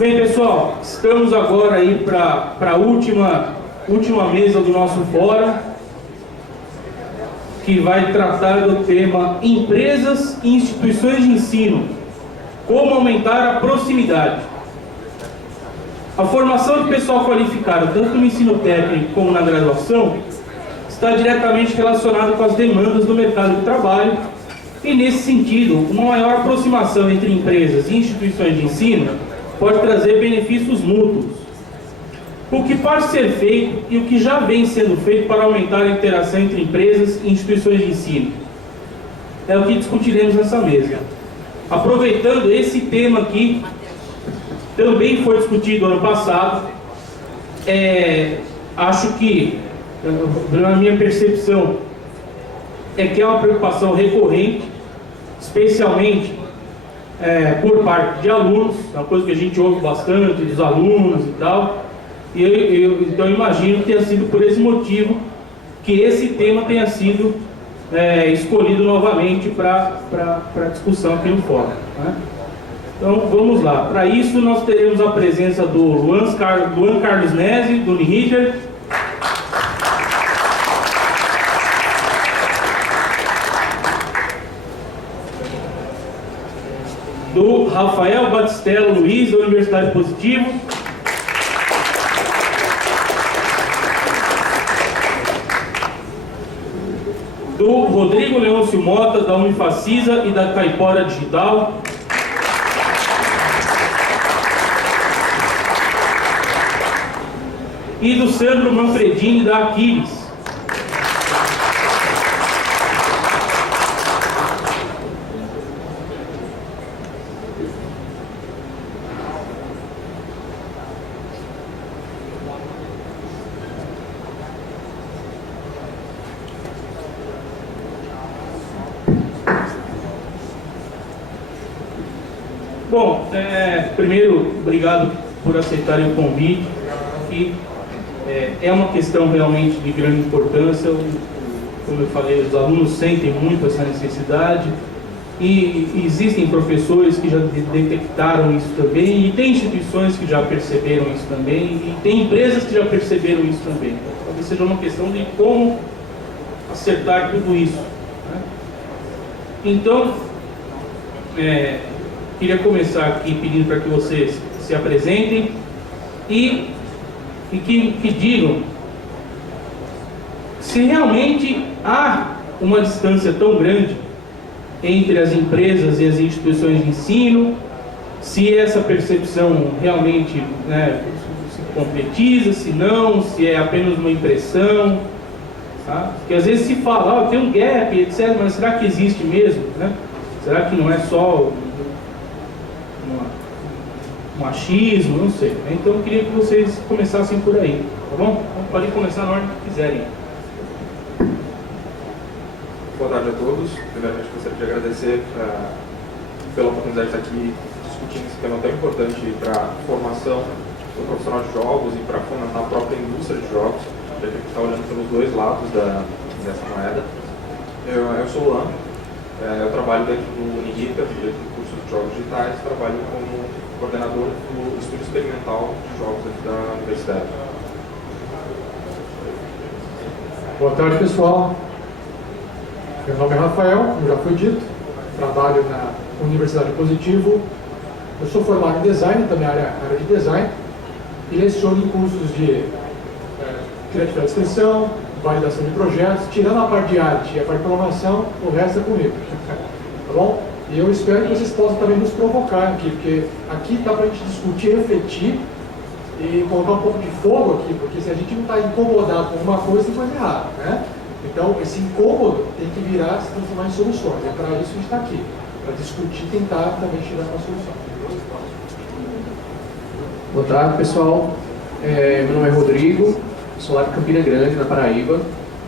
Bem, pessoal, estamos agora aí para a última mesa do nosso fórum, que vai tratar do tema Empresas e Instituições de Ensino, como aumentar a proximidade. A formação de pessoal qualificado, tanto no ensino técnico como na graduação, está diretamente relacionada com as demandas do mercado de trabalho e, nesse sentido, uma maior aproximação entre empresas e instituições de ensino pode trazer benefícios mútuos. O que pode ser feito e o que já vem sendo feito para aumentar a interação entre empresas e instituições de ensino é o que discutiremos nessa mesa. Aproveitando esse tema aqui, também foi discutido ano passado, acho que, na minha percepção, que é uma preocupação recorrente, especialmente por parte de alunos, é uma coisa que a gente ouve bastante dos alunos e tal, então eu imagino que tenha sido por esse motivo que esse tema tenha sido escolhido novamente para discussão aqui no fórum, né? Então vamos lá. Para isso nós teremos a presença do Luan Carlos Nesi, do Uniriter, do Rafael Batistello Luiz, da Universidade Positivo, do Rodrigo Leôncio Mota, da Unifacisa e da Caipora Digital, e do Sandro Manfredini, da Aquiles. Bom, primeiro, obrigado por aceitarem o convite. E, é uma questão realmente de grande importância. Como eu falei, os alunos sentem muito essa necessidade e existem professores que já detectaram isso também, e tem instituições que já perceberam isso também, e tem empresas que já perceberam isso também. Então, talvez seja uma questão de como acertar tudo isso, né? Então, queria começar aqui pedindo para que vocês se apresentem e que digam se realmente há uma distância tão grande entre as empresas e as instituições de ensino, se essa percepção realmente se concretiza, se não, se é apenas uma impressão, tá? Porque às vezes se fala, tem um gap, etc., mas será que existe mesmo, né? Será que não é só um achismo? Não sei. Então eu queria que vocês começassem por aí, tá bom? Então, podem começar na ordem que quiserem. Boa tarde a todos. Primeiramente gostaria de agradecer pela oportunidade de estar aqui discutindo esse tema tão importante para a formação do profissional de jogos e para fomentar a própria indústria de jogos, já que a gente está olhando pelos dois lados dessa moeda. Eu sou o Luan, eu trabalho dentro do Uniriter, dentro do curso de jogos digitais, trabalho como coordenador do Estúdio Experimental de Jogos aqui da Universidade. Boa tarde, pessoal. Meu nome é Rafael, como já foi dito, trabalho na Universidade Positivo. Eu sou formado em design, também área de design, e leciono em cursos de criatividade de expressão, validação de projetos, tirando a parte de arte e a parte de programação, o resto é comigo. Tá bom? E eu espero que vocês possam também nos provocar aqui, porque aqui dá para a gente discutir, refletir e colocar um pouco de fogo aqui, porque se a gente não está incomodado com alguma coisa, tem coisa errada, né? Então, esse incômodo tem que virar, se transformar em soluções. É para isso que a gente está aqui, para discutir e tentar também chegar a uma solução. Boa tarde, pessoal. Meu nome é Rodrigo, sou lá de Campina Grande, na Paraíba.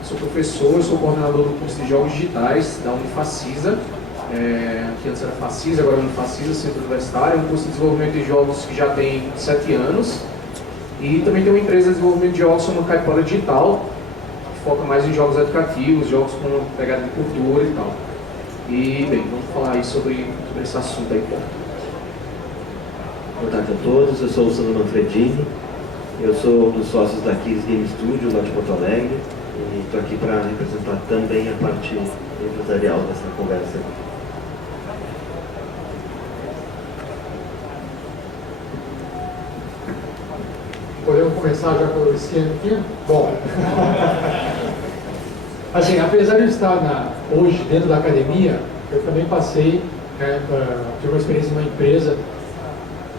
Sou professor, sou coordenador do curso de Jogos Digitais da Unifacisa. Que antes era Facisa, agora é Unifacisa, Centro Universitário. É um curso de desenvolvimento de jogos que já tem 7 anos. E também tem uma empresa de desenvolvimento de jogos chamada Caipora Digital, que foca mais em jogos educativos, jogos com pegada de cultura e tal. E, bem, vamos falar aí sobre esse assunto aí, pô. Boa tarde a todos, eu sou o Sandro Manfredini, eu sou um dos sócios da Kiss Game Studio lá de Porto Alegre e estou aqui para representar também a parte empresarial dessa conversa. Podemos começar já pelo esquema aqui? Bom, assim, apesar de estar hoje dentro da academia, eu também passei, tive uma experiência em uma empresa,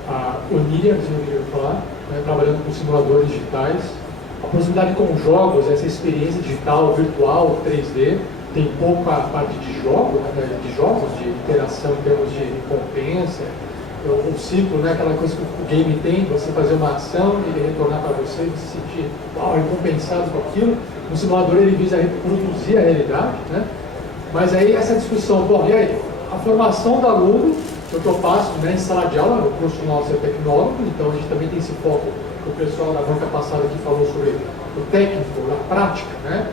a Oniria, se não me engano falar, trabalhando com simuladores digitais. A proximidade com jogos, essa experiência digital, virtual, 3D, tem pouco a parte de jogos, de interação em termos de recompensa, o ciclo, né, aquela coisa que o game tem, você fazer uma ação e ele retornar para você, você se sentir recompensado com aquilo. No simulador ele visa reproduzir a realidade, né? Mas aí essa discussão, bom, e aí? A formação do aluno, o que eu faço, né, em sala de aula, o curso nosso é tecnólogo, então a gente também tem esse foco, o pessoal da banca passada aqui falou sobre o técnico, a prática, né?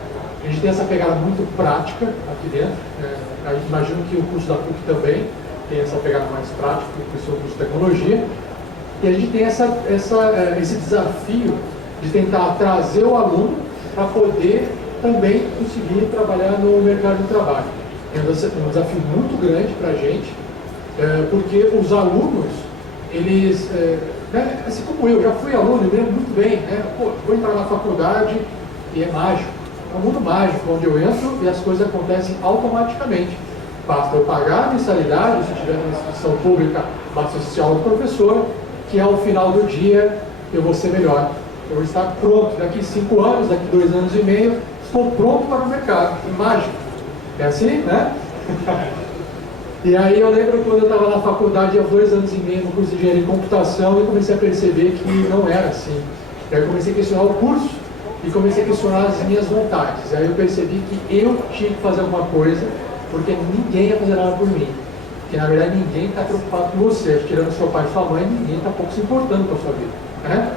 A gente tem essa pegada muito prática aqui dentro, né? Imagino que o curso da PUC também tem essa pegada mais prática, que é o curso de tecnologia, e a gente tem esse desafio de tentar trazer o aluno para poder também conseguir trabalhar no mercado de trabalho. É um desafio muito grande para a gente, porque os alunos, eles, né, assim como eu, já fui aluno, eu lembro muito bem, né? Pô, vou entrar na faculdade e é mágico, é um mundo mágico, onde eu entro e as coisas acontecem automaticamente. Basta eu pagar a mensalidade, se tiver uma instituição pública, basta assistir aula do professor, que ao final do dia eu vou ser melhor. Eu vou estar pronto, daqui 5 anos, daqui 2 anos e meio, estou pronto para o mercado. Mágico. É assim, né? E aí eu lembro quando eu estava na faculdade há 2 anos e meio no curso de engenharia de computação e comecei a perceber que não era assim. E aí eu comecei a questionar o curso e comecei a questionar as minhas vontades. E aí eu percebi que eu tinha que fazer alguma coisa porque ninguém ia fazer nada por mim. Porque na verdade ninguém está preocupado com você. Tirando seu pai e sua mãe, ninguém está pouco se importando com a sua vida, né?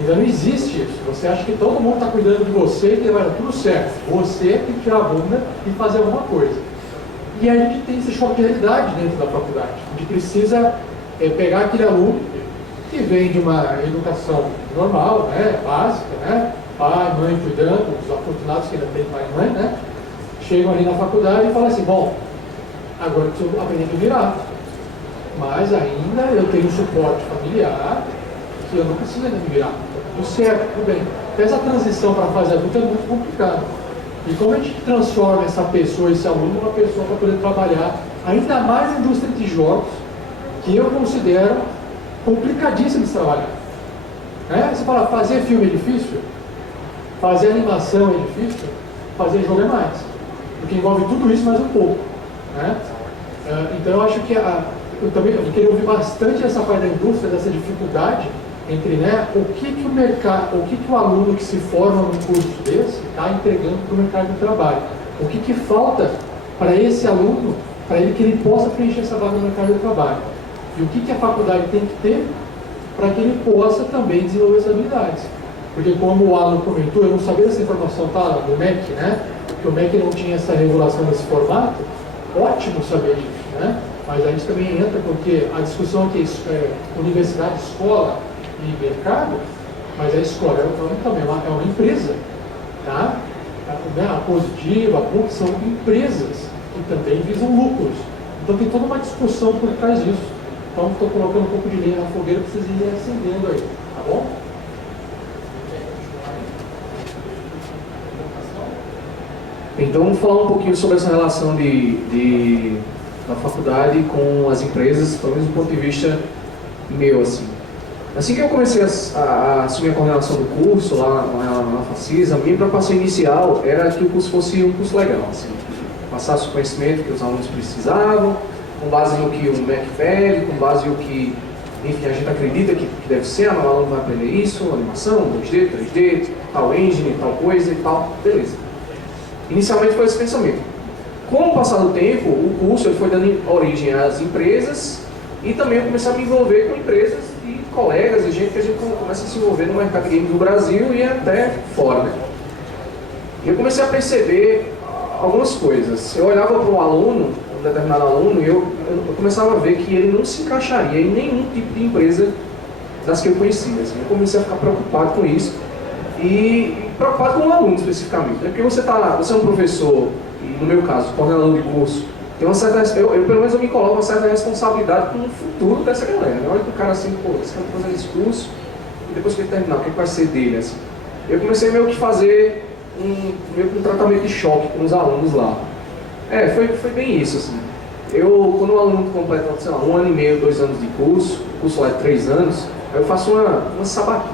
Então não existe isso. Você acha que todo mundo está cuidando de você e que vai dar tudo certo. Você tem que tirar a bunda e fazer alguma coisa. E aí a gente tem esse choque de realidade dentro da faculdade. A gente precisa pegar aquele aluno que vem de uma educação normal, né, básica, né, pai, mãe cuidando, os afortunados que ainda têm pai e mãe, né, chegam ali na faculdade e falam assim, bom, agora eu preciso aprender a me virar. Mas ainda eu tenho um suporte familiar que eu não preciso ainda me virar. Tudo certo, tudo bem. Então essa transição para a fase adulta é muito complicada. E como a gente transforma essa pessoa, esse aluno, numa pessoa para poder trabalhar, ainda mais na indústria de jogos, que eu considero complicadíssimo de trabalhar. Você fala, fazer filme é difícil? Fazer animação é difícil? Fazer jogo é mais. Porque envolve tudo isso mais um pouco. Né? Então eu acho que eu também queria ouvir bastante essa parte da indústria, dessa dificuldade entre, né, o que o mercado, o que o aluno que se forma num curso desse está entregando para o mercado de trabalho. O que falta para esse aluno, para ele que ele possa preencher essa vaga no mercado de trabalho. E o que a faculdade tem que ter para que ele possa também desenvolver essas habilidades. Porque como o Alan comentou, eu não sabia essa informação do MEC, né? Que o MEC não tinha essa regulação desse formato. Ótimo saber disso, né? Mas a gente também entra porque a discussão aqui é universidade, escola e mercado, mas a escola também é uma empresa, tá? A Positiva, a PUC são empresas que também visam lucros. Então tem toda uma discussão por trás disso. Então estou colocando um pouco de lenha na fogueira para vocês irem acendendo aí, tá bom? Então vamos falar um pouquinho sobre essa relação da faculdade com as empresas, pelo menos do ponto de vista meu, assim. Assim que eu comecei a assumir a coordenação do curso lá na Facisa, a minha preocupação inicial era que o curso fosse um curso legal, assim, passasse o conhecimento que os alunos precisavam, com base no que o MEC pede, com base no que, enfim, a gente acredita que deve ser, o aluno vai aprender isso, animação, 2D, 3D, tal engine, tal coisa e tal, beleza. Inicialmente foi esse pensamento. Com o passar do tempo, o curso ele foi dando origem às empresas e também eu comecei a me envolver com empresas e colegas e gente que a gente começa a se envolver no mercado de game do Brasil e até fora, né? E eu comecei a perceber algumas coisas. Eu olhava para um aluno, um determinado aluno, e eu começava a ver que ele não se encaixaria em nenhum tipo de empresa das que eu conhecia. Assim. Eu comecei a ficar preocupado com isso e preocupado com o aluno especificamente. Né? Porque você é um professor, e no meu caso, coordenador de curso, tem uma certa, eu pelo menos eu me coloco uma certa responsabilidade com o futuro dessa galera. Né? Olha que o cara assim, pô, esse cara tá fazendo esse curso, e depois que ele terminar, o que vai ser dele? Assim? Eu comecei meio que fazer um tratamento de choque com os alunos lá. Foi bem isso, assim. Quando o aluno completa, sei lá, 1 ano e meio, 2 anos de curso, o curso lá é 3 anos, aí eu faço uma sabatina.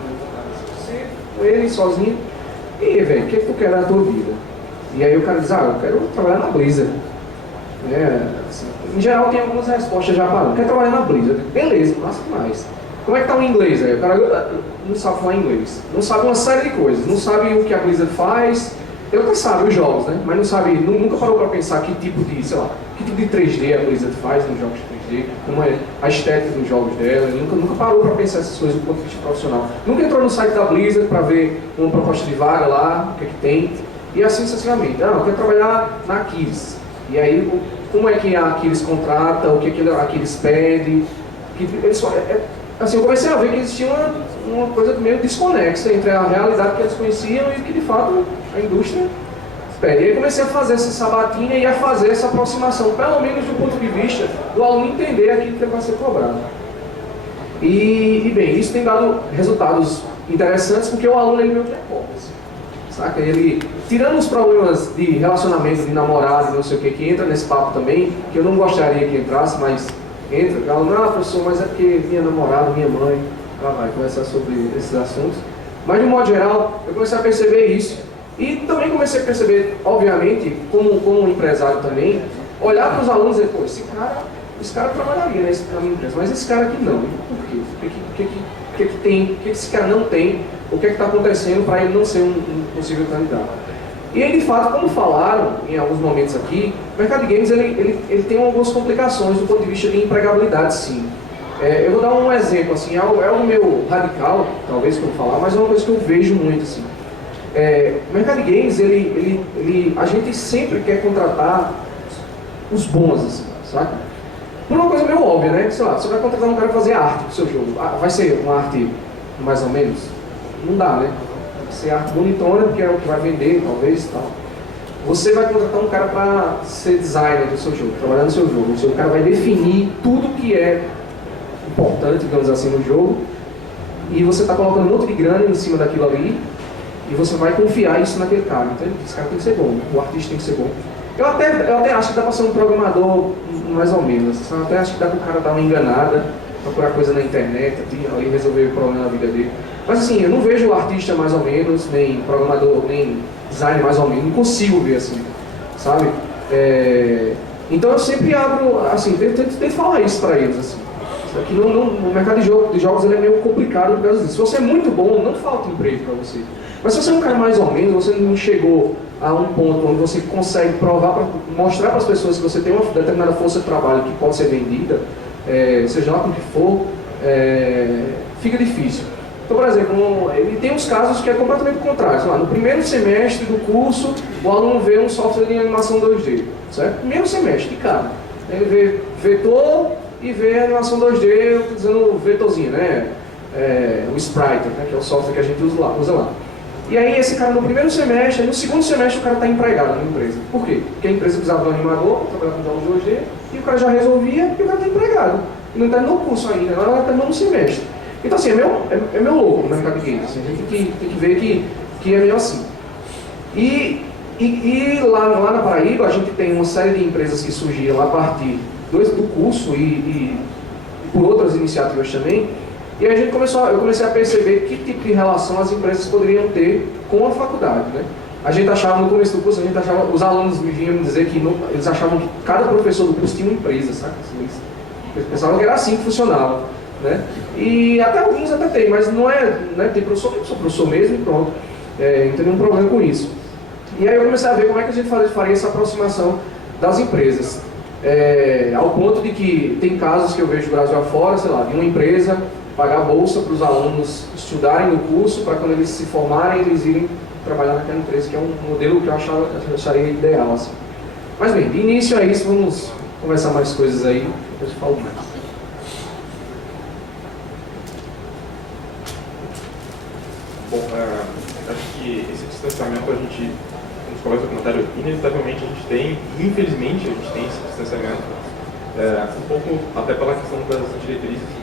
Sento com ele sozinho, e aí, velho, o que tu quer na tua vida? E aí o cara diz, eu quero trabalhar na Blizzard. Assim, em geral tem algumas respostas já para quer trabalhar na Blizzard. Beleza, massa demais. Como é que tá o inglês aí? O cara não sabe falar inglês, não sabe uma série de coisas, não sabe o que a Blizzard faz, ele até sabe os jogos, né? Mas não sabe, nunca parou para pensar que tipo de, sei lá, que tipo de 3D a Blizzard faz nos jogos 3D, como é a estética dos jogos dela, ele nunca parou para pensar essas coisas do ponto de vista profissional. Nunca entrou no site da Blizzard para ver uma proposta de vaga lá, o que é que tem, e assim sucessivamente. Eu quero trabalhar na Aquiles. E aí, como é que a Aquiles contrata, o que a Aquiles pede, assim, eu comecei a ver que existia uma coisa meio desconexa entre a realidade que eles conheciam e o que de fato a indústria pede. E aí comecei a fazer essa sabatina e a fazer essa aproximação, pelo menos do ponto de vista do aluno entender aquilo que vai ser cobrado. E bem, isso tem dado resultados interessantes porque o aluno ele meio que é pobre, saca? Ele, tirando os problemas de relacionamento, de namorado, não sei o que entra nesse papo também, que eu não gostaria que entrasse, mas entra, ela, professor, mas é porque minha namorada, minha mãe, ela vai conversar sobre esses assuntos. Mas, de um modo geral, eu comecei a perceber isso. E também comecei a perceber, obviamente, como um empresário também, olhar para os alunos e dizer, pô, esse cara trabalharia na minha empresa, mas esse cara aqui não. Por quê? O que tem? O que esse cara não tem? O que está acontecendo para ele não ser um possível candidato? E aí, de fato, como falaram em alguns momentos aqui, o mercado de games ele tem algumas complicações do ponto de vista de empregabilidade, sim. Eu vou dar um exemplo, assim, é algo meio radical, talvez, que eu vou falar, mas é uma coisa que eu vejo muito, assim. O mercado de games, a gente sempre quer contratar os bons, assim, saca? Por uma coisa meio óbvia, né? Sei lá, você vai contratar um cara para fazer arte pro seu jogo. Vai ser uma arte mais ou menos? Não dá, né? Ser arte bonitona, porque é o que vai vender, talvez, tal. Você vai contratar um cara para ser designer do seu jogo, trabalhar no seu jogo. O cara vai definir tudo que é importante, digamos assim, no jogo, e você está colocando um monte de grana em cima daquilo ali, e você vai confiar isso naquele cara. Então, esse cara tem que ser bom, o artista tem que ser bom. Eu até acho que dá para ser um programador mais ou menos. Eu até acho que dá para o cara dar uma enganada, procurar coisa na internet, ali resolver o problema na vida dele. Mas assim, eu não vejo o artista mais ou menos, nem programador, nem designer mais ou menos, não consigo ver assim, sabe? Então eu sempre abro, assim, tento falar isso para eles, assim. Aqui no mercado de jogos ele é meio complicado por causa disso. Se você é muito bom, não falta emprego para você. Mas se você é um cara mais ou menos, você não chegou a um ponto onde você consegue provar, mostrar para as pessoas que você tem uma determinada força de trabalho que pode ser vendida, seja lá com o que for, fica difícil. Então, por exemplo, ele tem uns casos que é completamente contrário. Sei lá, no primeiro semestre do curso, o aluno vê um software de animação 2D, certo? Primeiro semestre, de cara. Ele vê vetor e vê a animação 2D, usando o vetorzinho, né? O Sprite, né? Que é o software que a gente usa lá. E aí esse cara no primeiro semestre, no segundo semestre o cara está empregado na empresa. Por quê? Porque a empresa precisava de um animador para trabalhar com jogos 2D, e o cara já resolvia e o cara está empregado. E não terminou o curso ainda, ela terminou no semestre. Então assim, é meu louco no mercado de games. Assim, a gente tem que ver que é meio assim. E lá na Paraíba a gente tem uma série de empresas que surgiram a partir do curso e por outras iniciativas também. E aí eu comecei a perceber que tipo de relação as empresas poderiam ter com a faculdade, né? A gente achava no começo do curso, os alunos vinham me dizer que eles achavam que cada professor do curso tinha uma empresa, sabe? Eles pensavam que era assim que funcionava, né? E até alguns até tem, mas não é, né? Tem professor que sou professor mesmo e pronto. Não tem nenhum problema com isso. E aí eu comecei a ver como é que a gente faria essa aproximação das empresas. Ao ponto de que tem casos que eu vejo do Brasil afora, sei lá, de uma empresa pagar bolsa para os alunos estudarem no curso, para quando eles se formarem, eles irem trabalhar naquela empresa, que é um modelo que eu acharia ideal, assim. Mas bem, de início é isso, vamos conversar mais coisas aí, depois eu falo mais. Bom, acho que esse distanciamento a gente, nos colegas do comentário, inevitavelmente a gente tem, infelizmente a gente tem esse distanciamento, um pouco até pela questão das diretrizes que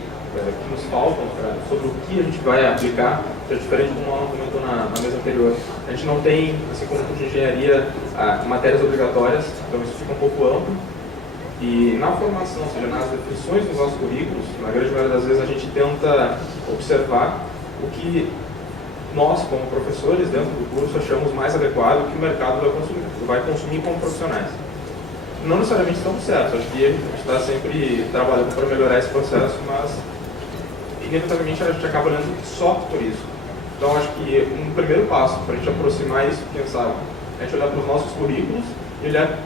nos faltam sobre o que a gente vai aplicar, que é diferente do que o Alan comentou na mesa anterior. A gente não tem, assim como no curso de engenharia, matérias obrigatórias, então isso fica um pouco amplo. E na formação, ou seja, nas definições dos nossos currículos, na grande maioria das vezes a gente tenta observar o que nós, como professores, dentro do curso, achamos mais adequado que o mercado vai consumir como profissionais. Não necessariamente estamos certos, acho que a gente está sempre trabalhando para melhorar esse processo, mas inevitavelmente a gente acaba olhando só por isso. Então acho que um primeiro passo para a gente aproximar isso, quem sabe, é a gente olhar para os nossos currículos e olhar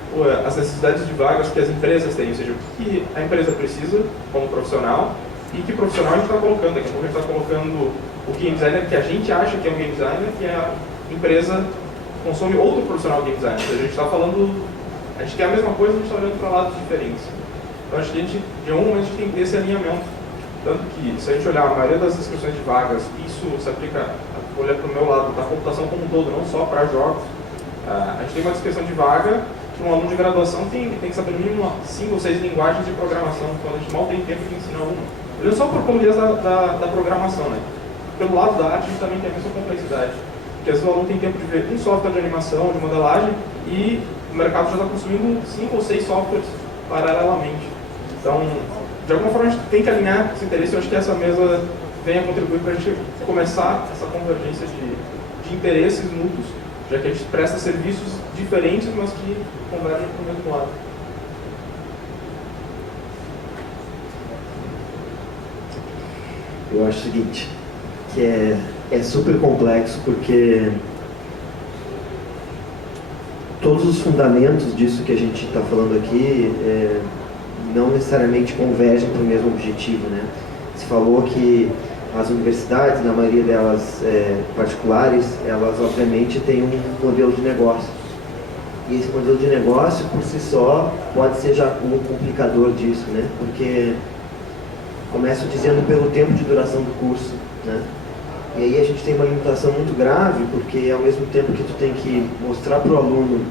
as necessidades de vagas que as empresas têm, ou seja, o que a empresa precisa como profissional e que profissional a gente está colocando. Daqui a pouco a gente está colocando o game designer que a gente acha que é um game designer e a empresa consome outro profissional game designer. Ou seja, a gente está falando, a gente quer a mesma coisa, a gente está olhando para lados diferentes. Então acho que a gente, de algum momento, a gente tem que ter esse alinhamento. Tanto que, se a gente olhar a maioria das inscrições de vagas, isso se aplica, olhar para o meu lado, da computação como um todo, não só para jogos. A gente tem uma descrição de vaga que um aluno de graduação tem que saber no mínimo 5 ou 6 linguagens de programação, quando a gente mal tem tempo de ensinar uma. Olhando só por economias da programação, né? Pelo lado da arte, a gente também tem a mesma complexidade. Porque às vezes o aluno tem tempo de ver um software de animação, de modelagem, e o mercado já está consumindo 5 ou 6 softwares paralelamente. Então, de alguma forma, a gente tem que alinhar esse interesse. Eu acho que essa mesa vem a contribuir para a gente começar essa convergência de interesses mútuos, já que a gente presta serviços diferentes, mas que convergem para o mesmo lado. Eu acho o seguinte, que é super complexo, porque todos os fundamentos disso que a gente está falando aqui não necessariamente convergem para o mesmo objetivo, né? Se falou que as universidades, na maioria delas particulares, elas obviamente têm um modelo de negócio. E esse modelo de negócio, por si só, pode ser já um complicador disso, né? Porque, começo dizendo pelo tempo de duração do curso, né? E aí a gente tem uma limitação muito grave, porque ao mesmo tempo que tu tem que mostrar para o aluno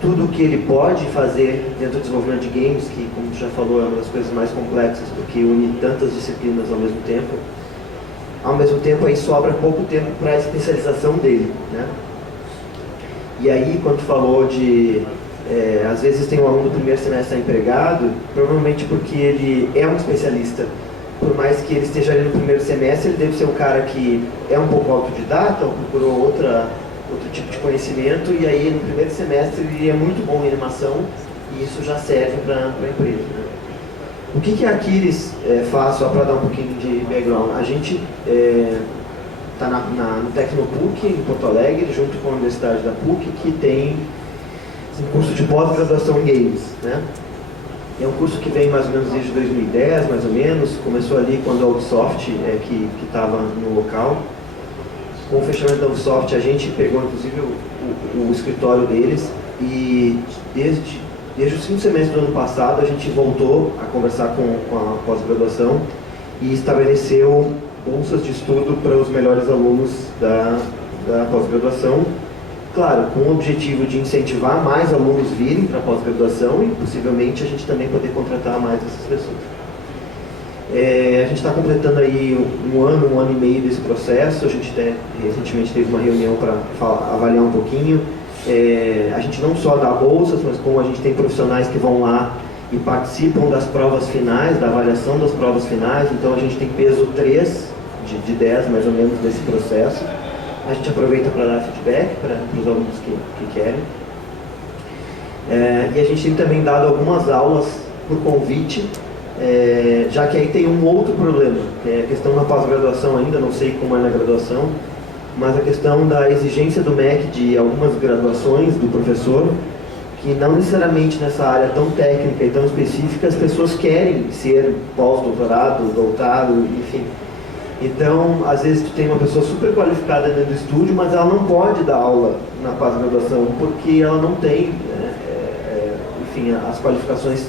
tudo o que ele pode fazer dentro do desenvolvimento de games, que, como tu já falou, é uma das coisas mais complexas, porque une tantas disciplinas ao mesmo tempo aí sobra pouco tempo para a especialização dele, né? E aí, quando tu falou de, às vezes tem um aluno do primeiro semestre empregado, provavelmente porque ele é um especialista. Por mais que ele esteja ali no primeiro semestre, ele deve ser um cara que é um pouco autodidata, ou procurou outro tipo de conhecimento, e aí no primeiro semestre ele é muito bom em animação, e isso já serve para a empresa, né? O que a Aquiles faz, só para dar um pouquinho de background? A gente está no Tecnopuc, em Porto Alegre, junto com a Universidade da PUC, que tem um curso de pós-graduação em Games, né? É um curso que vem mais ou menos desde 2010, mais ou menos. Começou ali quando a Ubisoft, que estava no local. Com o fechamento da Ubisoft, a gente pegou inclusive o escritório deles, e desde o segundo semestre do ano passado a gente voltou a conversar com a pós-graduação e estabeleceu bolsas de estudo para os melhores alunos da pós-graduação. Claro, com o objetivo de incentivar mais alunos virem para a pós-graduação e possivelmente a gente também poder contratar mais essas pessoas. A gente está completando aí um ano e meio desse processo. A gente até recentemente teve uma reunião para avaliar um pouquinho. A gente não só dá bolsas, mas como a gente tem profissionais que vão lá e participam das provas finais, da avaliação das provas finais, então a gente tem peso 3 de 10 mais ou menos desse processo. A gente aproveita para dar feedback para os alunos que querem. E a gente tem também dado algumas aulas por convite, já que aí tem um outro problema, que é a questão da pós-graduação ainda, não sei como é na graduação, mas a questão da exigência do MEC de algumas graduações do professor, que não necessariamente nessa área tão técnica e tão específica as pessoas querem ser pós-doutorado, doutorado, enfim. Então, às vezes tu tem uma pessoa super qualificada dentro do estúdio, mas ela não pode dar aula na pós-graduação, porque ela não tem, enfim, as qualificações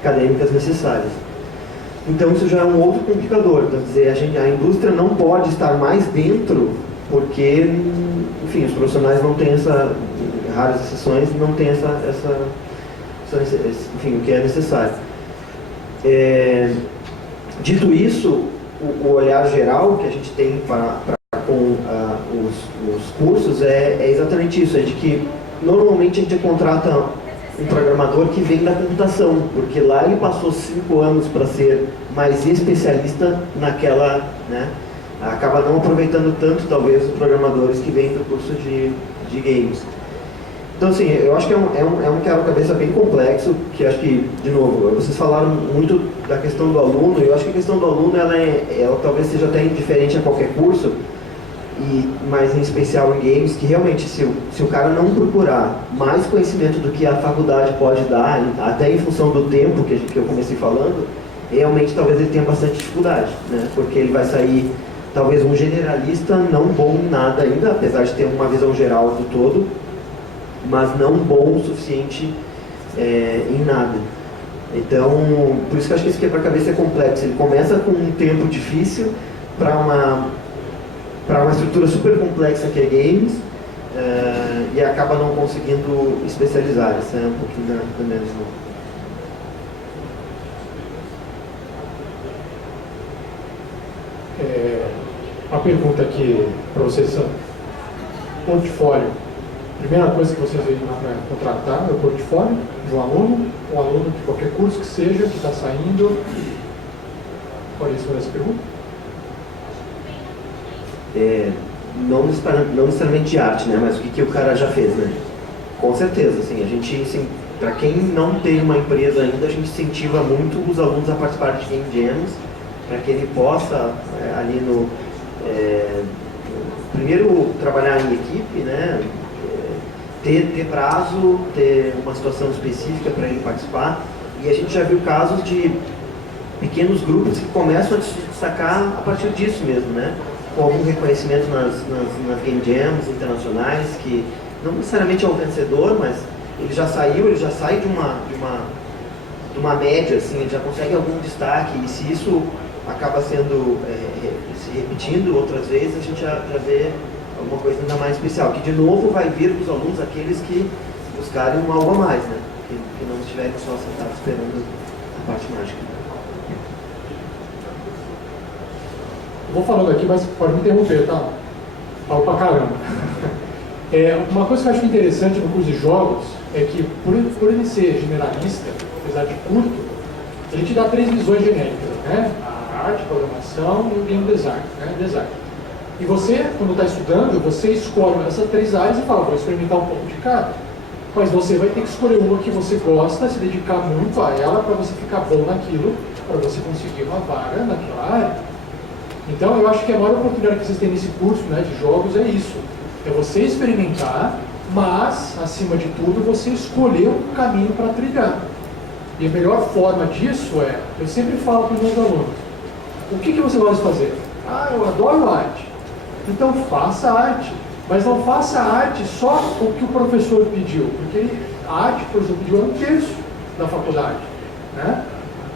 acadêmicas necessárias. Então isso já é um outro complicador. Quer dizer, a indústria não pode estar mais dentro porque, enfim, os profissionais não têm raras exceções, não têm enfim, o que é necessário. Dito isso, o olhar geral que a gente tem com os cursos é exatamente isso, é de que normalmente a gente contrata um programador que vem da computação, porque lá ele passou 5 anos para ser mais especialista naquela, né? Acaba não aproveitando tanto, talvez, os programadores que vêm do curso de games. Então, assim, eu acho que é um quebra-cabeça bem complexo, que acho que, de novo, vocês falaram muito da questão do aluno, e eu acho que a questão do aluno, ela talvez seja até indiferente a qualquer curso, mas em especial em games, que realmente, se o cara não procurar mais conhecimento do que a faculdade pode dar, até em função do tempo que eu comecei falando, realmente talvez ele tenha bastante dificuldade, né? Porque ele vai sair, talvez, um generalista não bom em nada ainda, apesar de ter uma visão geral do todo, mas não bom o suficiente em nada. Então, por isso que eu acho que esse quebra-cabeça é complexo. Ele começa com um tempo difícil para uma estrutura super complexa que é games, e acaba não conseguindo especializar. Essa é um pouquinho da minha visão. Uma pergunta aqui para vocês: portfólio. Primeira coisa que vocês vão contratar é o portfólio de um aluno de qualquer curso que seja, que está saindo. Pode responder essa pergunta? Não necessariamente de arte, né? Mas o que o cara já fez, né? Com certeza, assim, a gente, assim, para quem não tem uma empresa ainda, a gente incentiva muito os alunos a participar de Game Jams, para que ele possa, ali primeiro, trabalhar em equipe, né? Ter prazo, ter uma situação específica para ele participar. E a gente já viu casos de pequenos grupos que começam a se destacar a partir disso mesmo, né? Com algum reconhecimento nas Game Jams internacionais, que não necessariamente é o vencedor, mas ele já sai de uma média, assim, ele já consegue algum destaque, e se isso acaba sendo se repetindo outras vezes, a gente já vê alguma coisa ainda mais especial, que de novo vai vir para os alunos aqueles que buscarem um algo a mais, né? Que não estiverem só sentados esperando a parte mágica. Eu vou falando aqui, mas pode me interromper, tá? Falo pra caramba. Uma coisa que eu acho interessante no curso de jogos é que, por ele ser generalista, apesar de curto, ele te dá 3 visões genéricas, né? A arte, a programação e o game design, né? E você, quando está estudando, você escolhe essas 3 áreas e fala, vou experimentar um pouco de cada. Mas você vai ter que escolher uma que você gosta, se dedicar muito a ela para você ficar bom naquilo, para você conseguir uma vaga naquela área. Então, eu acho que a maior oportunidade que vocês têm nesse curso, né, de jogos é isso. É você experimentar, mas, acima de tudo, você escolher um caminho para trilhar. E a melhor forma disso eu sempre falo para os meus alunos, o que você gosta de fazer? Eu adoro arte. Então faça arte, mas não faça arte só o que o professor pediu, porque a arte, por exemplo, pediu 1/3 da faculdade, né?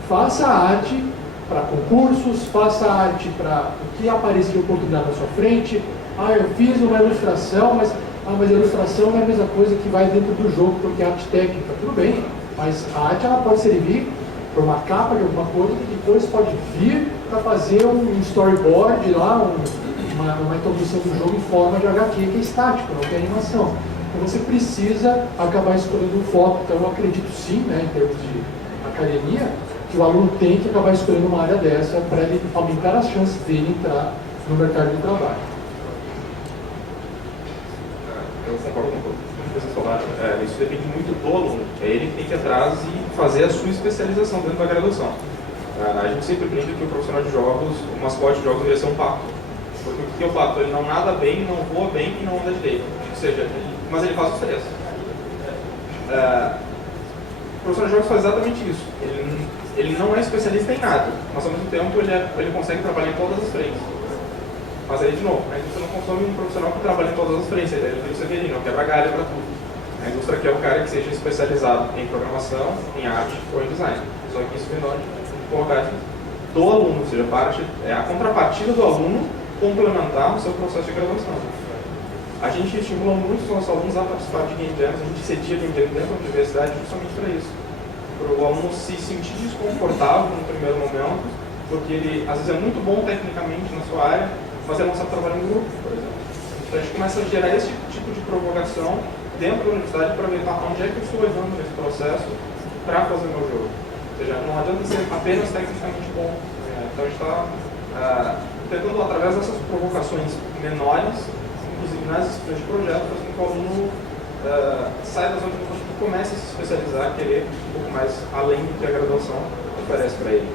Faça arte para concursos, faça arte para o que aparecer oportunidade na sua frente. Eu fiz uma ilustração, mas a ilustração não é a mesma coisa que vai dentro do jogo, porque é arte técnica. Tudo bem, mas a arte ela pode servir para uma capa de alguma coisa que depois pode vir para fazer um storyboard lá, uma introdução do jogo em forma de HQ, que é estático, não tem animação. Então você precisa acabar escolhendo um foco. Então eu acredito sim, né, em termos de academia, que o aluno tem que acabar escolhendo uma área dessa para ele aumentar as chances dele entrar no mercado de trabalho. Eu concordo com tudo que vocês falaram. Isso depende muito do aluno. É ele que tem que ir atrás e fazer a sua especialização dentro da graduação. A gente sempre brinca que o profissional de jogos, o mascote de jogos deveria ser um pato. Porque o que é o pato? Ele não nada bem, não voa bem e não anda direito. Ou seja, mas ele faz os 3. O profissional de jogos faz exatamente isso. Ele não é especialista em nada, mas ao mesmo tempo ele consegue trabalhar em todas as frentes. Mas aí, de novo, a indústria não consome um profissional que trabalha em todas as frentes. A indústria quer não quebra galho para tudo. A indústria quer o cara que seja especializado em programação, em arte ou em design. Só que isso vem de colocar aqui. do aluno, ou seja, a contrapartida do aluno complementar o seu processo de graduação. A gente estimula muito os nossos alunos a participar de game jams, a gente cedia game jams dentro da universidade justamente para isso. Para o aluno se sentir desconfortável no primeiro momento, porque ele às vezes é muito bom tecnicamente na sua área, mas ele não sabe trabalhar em grupo, por exemplo. Então a gente começa a gerar esse tipo de provocação dentro da universidade para ver onde é que eu estou levando nesse processo para fazer meu jogo. Ou seja, não adianta ser apenas tecnicamente bom. Então a gente está tentando, através dessas provocações menores, inclusive nas disciplinas de projeto, fazer com que o aluno saia da zona de conforto e comece a se especializar, querer um pouco mais além do que a graduação oferece para ele.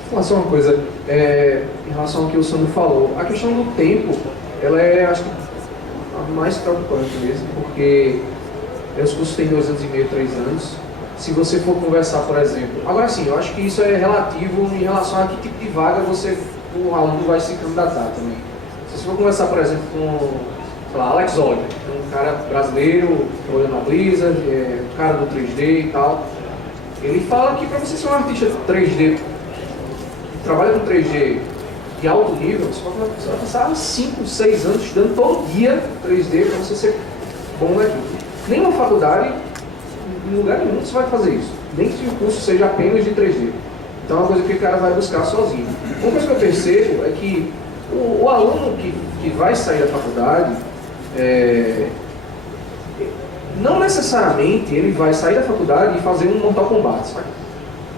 Vou falar só uma coisa, em relação ao que o Sandro falou. A questão do tempo, ela é, acho que, a mais preocupante mesmo, porque os cursos têm 2 anos e meio, 3 anos. Se você for conversar, por exemplo... Agora sim, eu acho que isso é relativo em relação a que tipo de vaga o aluno vai se candidatar também. Se você for conversar, por exemplo, com, sei lá, Alex Oliver, um cara brasileiro, trabalhando na Blizzard, um cara do 3D e tal, ele fala que para você ser um artista 3D, que trabalha com 3D de alto nível, você vai passar 5, 6 anos estudando todo dia 3D para você ser bom naquilo. Nenhuma faculdade, em lugar nenhum você vai fazer isso, nem que o curso seja apenas de 3D. Então é uma coisa que o cara vai buscar sozinho. Uma coisa que eu percebo é que o aluno que vai sair da faculdade, não necessariamente ele vai sair da faculdade e fazer um Mortal Kombat, sabe?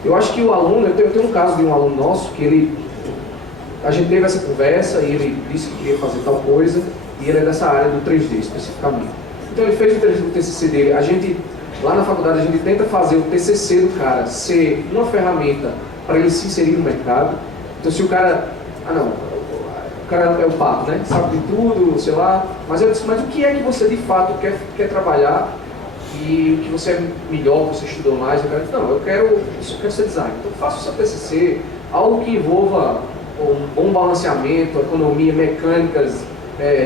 Eu acho que o aluno, eu tenho um caso de um aluno nosso que a gente teve essa conversa e ele disse que queria fazer tal coisa e ele é dessa área do 3D especificamente. Então ele fez o TCC dele, lá na faculdade a gente tenta fazer o TCC do cara ser uma ferramenta para ele se inserir no mercado. Então se o cara, o cara é o pato, né? Sabe de tudo, sei lá, mas eu disse, mas o que é que você de fato quer trabalhar e o que você é melhor, que você estudou mais? O cara disse, não, eu quero ser designer. Então faça o seu TCC, algo que envolva um bom balanceamento, economia, mecânicas,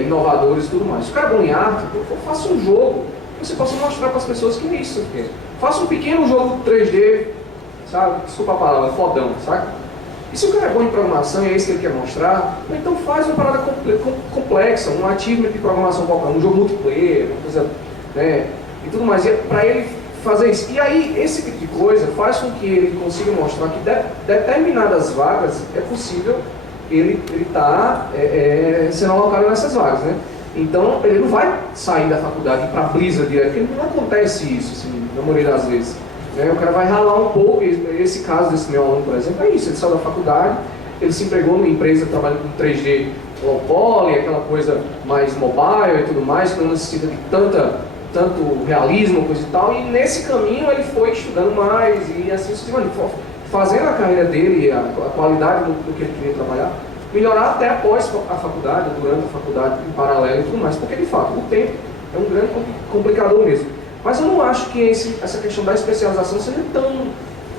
inovadores e tudo mais. Se o cara é bom em arte, faça um jogo que você possa mostrar para as pessoas que é isso. Faça um pequeno jogo 3D, sabe? Desculpa a palavra, fodão, sabe? E se o cara é bom em programação e é isso que ele quer mostrar, então faz uma parada complexa, um achievement de programação qualquer, um jogo multiplayer, uma coisa, né? E tudo mais. E para ele fazer isso. E aí, esse tipo de coisa faz com que ele consiga mostrar que determinadas vagas é possível ele estar sendo alocado nessas vagas, né? Então, ele não vai sair da faculdade e ir para a Blizzard direto, porque não acontece isso, assim, na maioria das vezes. O cara vai ralar um pouco, esse caso desse meu aluno, por exemplo, é isso, ele saiu da faculdade, ele se empregou numa empresa trabalhando com 3D low poly, aquela coisa mais mobile e tudo mais, que não necessita de tanto realismo, coisa e tal, e nesse caminho ele foi estudando mais e assim sucessivamente, fazendo a carreira dele, a qualidade do que ele queria trabalhar, melhorar até após a faculdade, durante a faculdade, em paralelo e tudo mais, porque de fato o tempo é um grande complicador mesmo. Mas eu não acho que essa questão da especialização seja tão,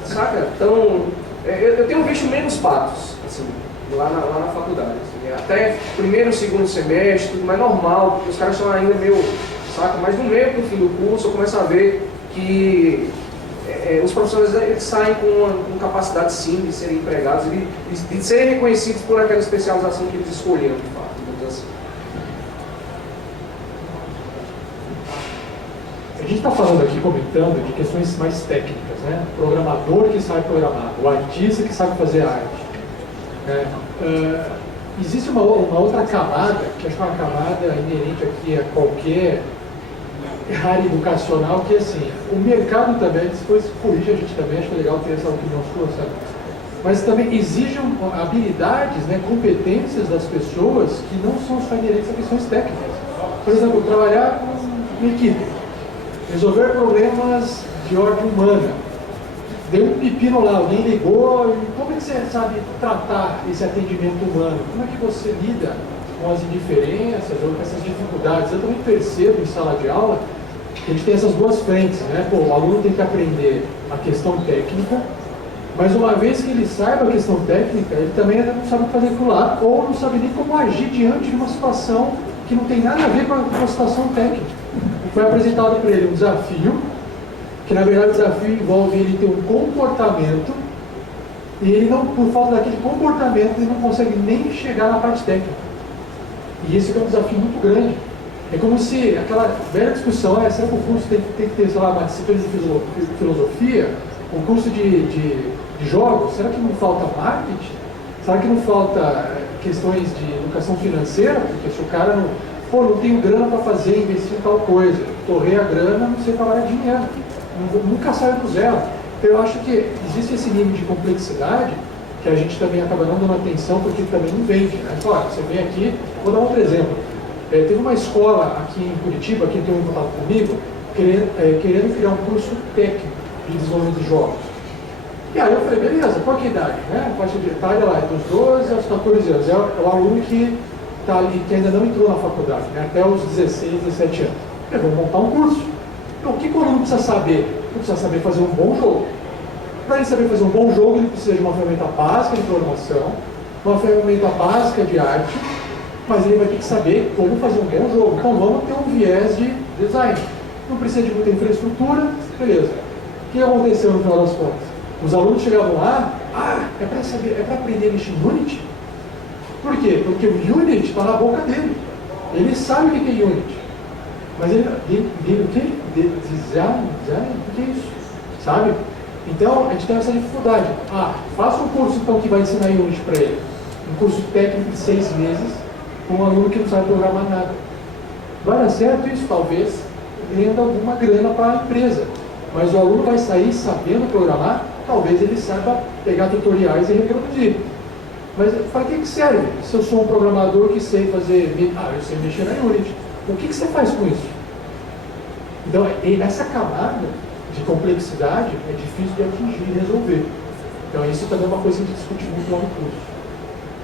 saca, tão... Eu tenho visto menos patos, assim, lá na faculdade. Assim, até primeiro, segundo semestre, tudo mais normal, porque os caras estão ainda meio, saca, mas no meio do fim do curso eu começo a ver que os professores eles saem com capacidade sim de serem empregados e de serem reconhecidos por aquela especialização que eles escolheram, de fato, digamos assim. A gente está falando aqui, comentando, de questões mais técnicas, né? O programador que sabe programar, o artista que sabe fazer arte. Existe uma outra camada, que acho que é uma camada inerente aqui a qualquer área educacional, que é assim, o mercado também, depois corrige a gente também, acho legal ter essa opinião sua, sabe? Mas também exigem habilidades, né, competências das pessoas que não são só inerentes a questões técnicas. Por exemplo, trabalhar com uma equipe, resolver problemas de ordem humana. Deu um pepino lá, alguém ligou, e como é que você sabe tratar esse atendimento humano? Como é que você lida com as indiferenças ou com essas dificuldades? Eu também percebo em sala de aula que a gente tem essas duas frentes, né? Pô, o aluno tem que aprender a questão técnica, mas uma vez que ele saiba a questão técnica, ele também ainda não sabe fazer aquilo lá, ou não sabe nem como agir diante de uma situação que não tem nada a ver com a situação técnica. Foi apresentado para ele um desafio que na verdade o desafio envolve ele ter um comportamento e ele não, por falta daquele comportamento, ele não consegue nem chegar na parte técnica. E esse é um desafio muito grande. É como se aquela velha discussão, será que o curso tem que ter, sei lá, uma disciplina de filosofia, um curso de jogos? Será que não falta marketing? Será que não falta questões de educação financeira? Porque se o cara não tenho grana para fazer, investir em tal coisa, torrei a grana, não sei falar de dinheiro, nunca saio do zero. Então eu acho que existe esse nível de complexidade que a gente também acaba não dando atenção porque também não vende, né? Olha, você vem aqui, vou dar um outro exemplo. Teve uma escola aqui em Curitiba, que entrou em contato comigo, querendo criar um curso técnico de desenvolvimento de jogos. E aí eu falei, beleza, qual que é a idade? Né? A faixa de idade lá, dos 12 aos 14 anos. É o aluno que está ali, que ainda não entrou na faculdade, né? Até os 16, 17 anos. Eu vou montar um curso. Então, o que o aluno precisa saber? Ele precisa saber fazer um bom jogo. Para ele saber fazer um bom jogo, ele precisa de uma ferramenta básica de programação, uma ferramenta básica de arte, mas ele vai ter que saber como fazer um bom jogo. Então vamos ter um viés de design. Não precisa de muita infraestrutura, beleza. O que aconteceu no final das contas? Os alunos chegavam lá, é para aprender a mexer em Unity? Por quê? Porque o Unity está na boca dele. Ele sabe o que é Unity. Mas ele o quê? Design? O que é isso? Sabe? Então, a gente tem essa dificuldade. Faça um curso então que vai ensinar Unity para ele. Um curso técnico de 6 meses, com um aluno que não sabe programar nada. Vai dar certo isso? Talvez renda alguma grana para a empresa. Mas o aluno vai sair sabendo programar, talvez ele saiba pegar tutoriais e reproduzir. Mas para que serve? Se eu sou um programador que sei fazer... eu sei mexer na Unity. O que você faz com isso? Então, essa camada de complexidade é difícil de atingir e resolver. Então, isso também é uma coisa que a gente discute muito lá no curso.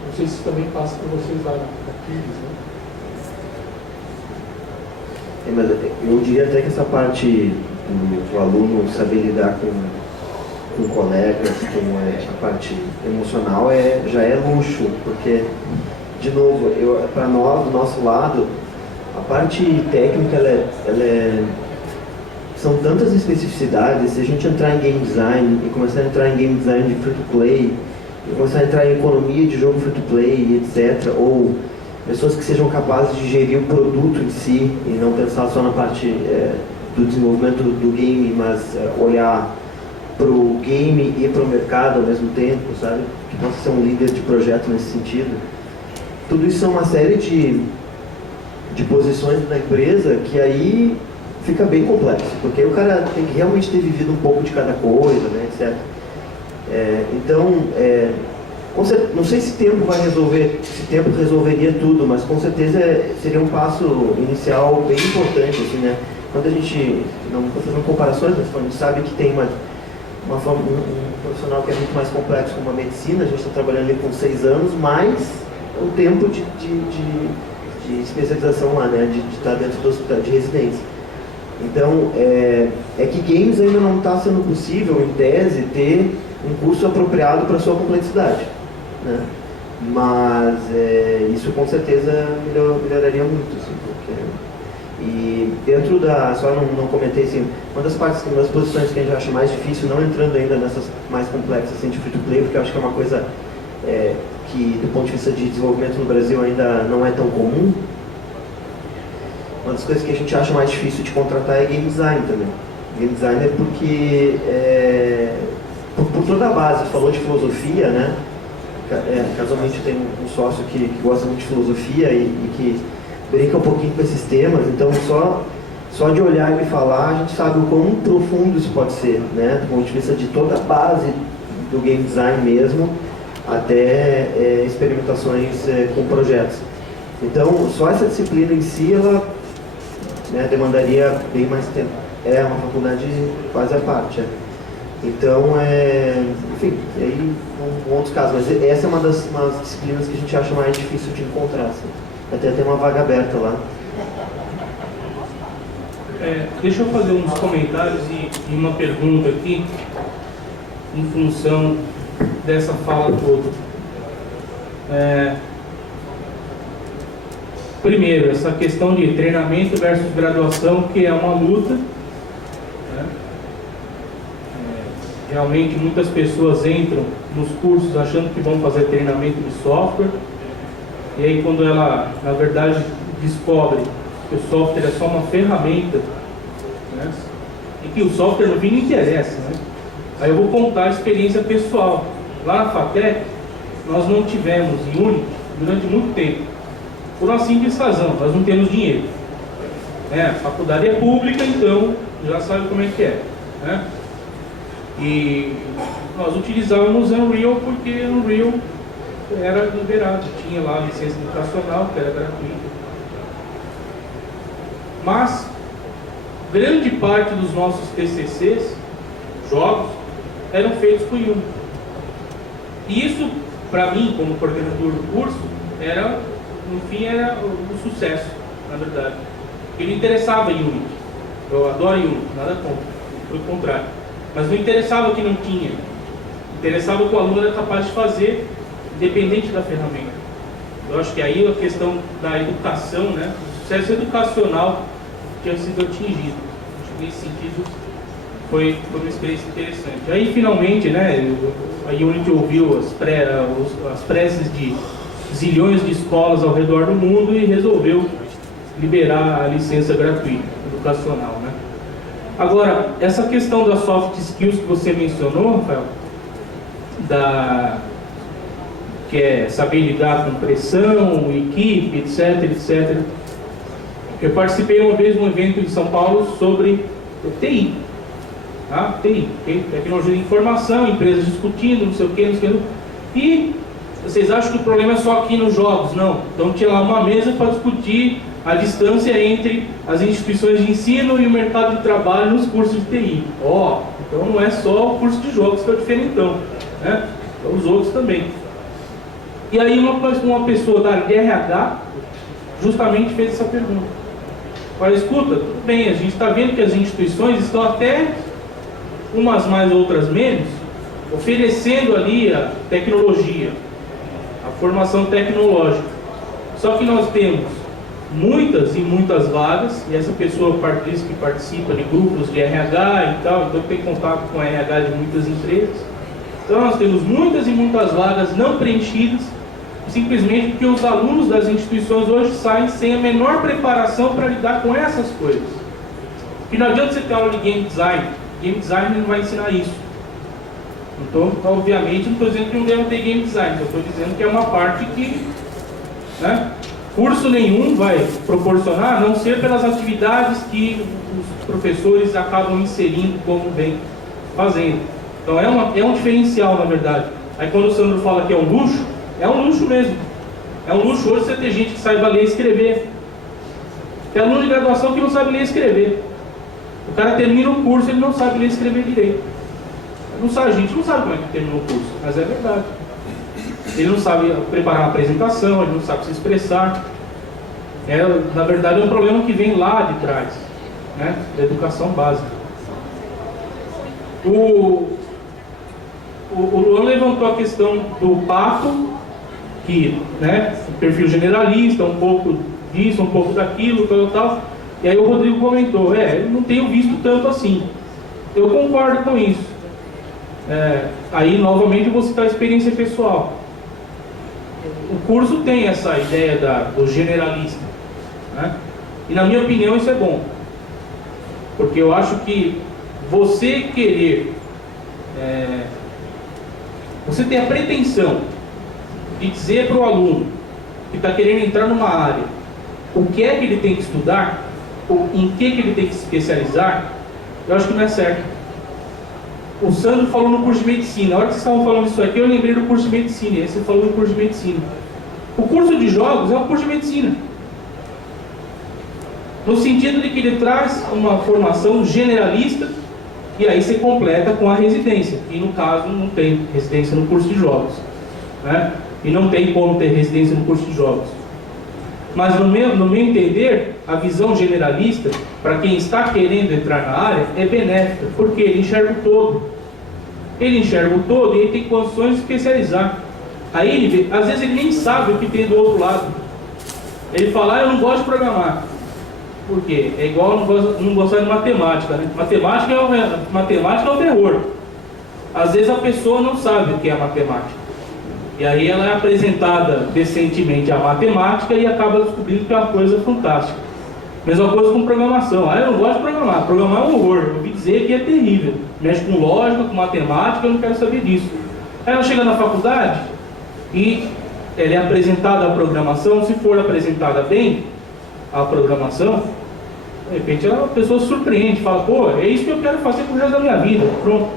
Não sei se isso também passa por vocês lá na Kids, né? Mas eu diria até que essa parte do aluno saber lidar com colegas, com a parte emocional, já é luxo, porque, de novo, para nós, do nosso lado, a parte técnica, são tantas especificidades. Se a gente entrar em game design e começar a entrar em game design de free-to-play, e começar a entrar em economia de jogo free-to-play, etc., ou pessoas que sejam capazes de gerir o produto em si e não pensar só na parte do desenvolvimento do game, mas olhar para o game e para o mercado ao mesmo tempo, sabe? Que possa ser um líder de projeto nesse sentido. Tudo isso são uma série de posições na empresa que aí fica bem complexo, porque o cara tem que realmente ter vivido um pouco de cada coisa, né, etc. Então, não sei se tempo vai resolver, se tempo resolveria tudo, mas com certeza seria um passo inicial bem importante, assim, né? Quando a gente, não estou fazendo comparações, mas a gente sabe que tem um profissional que é muito mais complexo como a medicina, a gente está trabalhando ali com 6 anos, mais o tempo de especialização lá, né? De estar dentro do hospital de residência. Então, é que games ainda não está sendo possível, em tese, ter um curso apropriado para a sua complexidade, né? Mas isso com certeza melhoraria muito, assim, porque... E dentro só não comentei, assim, uma das posições que a gente acha mais difícil, não entrando ainda nessas mais complexas, assim, de free-to-play, porque eu acho que é uma coisa que, do ponto de vista de desenvolvimento no Brasil, ainda não é tão comum. Uma das coisas que a gente acha mais difícil de contratar é game design também. Game designer porque, por toda a base, você falou de filosofia, né? Casualmente eu tenho um sócio que gosta muito de filosofia e que brinca um pouquinho com esses temas, então só de olhar e me falar, a gente sabe o quão profundo isso pode ser, né? Do ponto de vista de toda a base do game design mesmo, até experimentações com projetos. Então, só essa disciplina em si, ela demandaria bem mais tempo. É uma faculdade quase à parte. Então, enfim, aí outros casos, mas essa é uma das disciplinas que a gente acha mais difícil de encontrar. Assim. Até tem uma vaga aberta lá. Deixa eu fazer uns comentários e uma pergunta aqui, em função dessa fala toda. Primeiro, essa questão de treinamento versus graduação, que é uma luta, né? Realmente muitas pessoas entram nos cursos achando que vão fazer treinamento de software, e aí quando ela, na verdade, descobre que o software é só uma ferramenta, né? E que o software no fim não interessa, né? Aí eu vou contar a experiência pessoal. Lá na FATEC, nós não tivemos Unity durante muito tempo, por uma simples razão: nós não temos dinheiro. A faculdade é pública, então já sabe como é que é, né? E nós utilizávamos Unreal porque Unreal era liberado, tinha lá a licença educacional, que era gratuita. Mas grande parte dos nossos TCCs, jogos, eram feitos com Unity. E isso, para mim, como coordenador do curso, era, no fim, era um sucesso, na verdade. Porque me interessava em Unity. Eu adoro Unity, nada contra, pelo contrário. Mas não interessava o que não tinha. Interessava o que o aluno era capaz de fazer, independente da ferramenta. Eu acho que aí a questão da educação, né, o sucesso educacional tinha sido atingido. Acho que nesse sentido foi uma experiência interessante. Aí finalmente, né, a Unity ouviu as preces de zilhões de escolas ao redor do mundo e resolveu liberar a licença gratuita educacional, né? Agora, essa questão das soft skills que você mencionou, Rafael, que é saber lidar com pressão, equipe, etc, etc. Eu participei uma vez de um evento em São Paulo sobre TI. Tá? TI, tecnologia de informação, empresas discutindo, não sei o que, não sei o que. E vocês acham que o problema é só aqui nos jogos? Não. Então tinha lá uma mesa para discutir a distância entre as instituições de ensino e o mercado de trabalho nos cursos de TI. Então não é só o curso de jogos que é o diferentão, né? Então os outros também. E aí uma pessoa da área de RH justamente fez essa pergunta. Olha, escuta, tudo bem, a gente está vendo que as instituições estão até, umas mais, outras menos, oferecendo ali a tecnologia, a formação tecnológica. Só que nós temos muitas e muitas vagas, e essa pessoa diz que participa de grupos de RH e tal, então tem contato com a RH de muitas empresas. Então nós temos muitas e muitas vagas não preenchidas, simplesmente porque os alunos das instituições hoje saem sem a menor preparação para lidar com essas coisas. Porque não adianta você ter aula de game design não vai ensinar isso. Então, obviamente, não estou dizendo que não deve ter game design, eu estou dizendo que é uma parte que, né, curso nenhum vai proporcionar, a não ser pelas atividades que os professores acabam inserindo como vem fazendo. Então é um diferencial, na verdade. Aí quando o Sandro fala que é um luxo mesmo. É um luxo hoje você ter gente que saiba ler e escrever. Tem aluno de graduação que não sabe ler e escrever. O cara termina o curso e ele não sabe ler e escrever direito. A gente não sabe como é que terminou o curso, mas é verdade. Ele não sabe preparar uma apresentação, ele não sabe se expressar. Na verdade, é um problema que vem lá de trás, né, da educação básica. O Luan levantou a questão do pato, que, né, perfil generalista, um pouco disso, um pouco daquilo, tal. E aí o Rodrigo comentou, eu não tenho visto tanto assim. Eu concordo com isso. Aí, novamente, eu vou citar a experiência pessoal. O curso tem essa ideia do generalista, né? E na minha opinião isso é bom. Porque eu acho que você querer... você tem a pretensão de dizer para o aluno que está querendo entrar numa área o que é que ele tem que estudar, ou em que ele tem que se especializar, eu acho que não é certo. O Sandro falou no curso de medicina. Na hora que vocês estavam falando isso aqui, eu lembrei do curso de medicina. E aí você falou no curso de medicina. O curso de jogos é um curso de medicina, no sentido de que ele traz uma formação generalista, e aí você completa com a residência, e no caso não tem residência no curso de jogos, né? E não tem como ter residência no curso de jogos. Mas no meu entender, a visão generalista, para quem está querendo entrar na área, é benéfica, porque ele enxerga o todo. Ele enxerga o todo e ele tem condições de especializar. Aí ele vê, às vezes ele nem sabe o que tem do outro lado. Ele fala, eu não gosto de programar. Por quê? É igual não gostar de matemática, né? Matemática é o terror. às vezes a pessoa não sabe o que é matemática. E aí ela é apresentada decentemente à matemática e acaba descobrindo que é uma coisa fantástica. Mesma coisa com programação. Eu não gosto de programar. Programar é um horror. Eu ouvi dizer que é terrível. Mexe com lógica, com matemática, eu não quero saber disso. Aí ela chega na faculdade e ela é apresentada a programação. Se for apresentada bem a programação, de repente a pessoa se surpreende, fala, pô, é isso que eu quero fazer pro resto da minha vida. Pronto.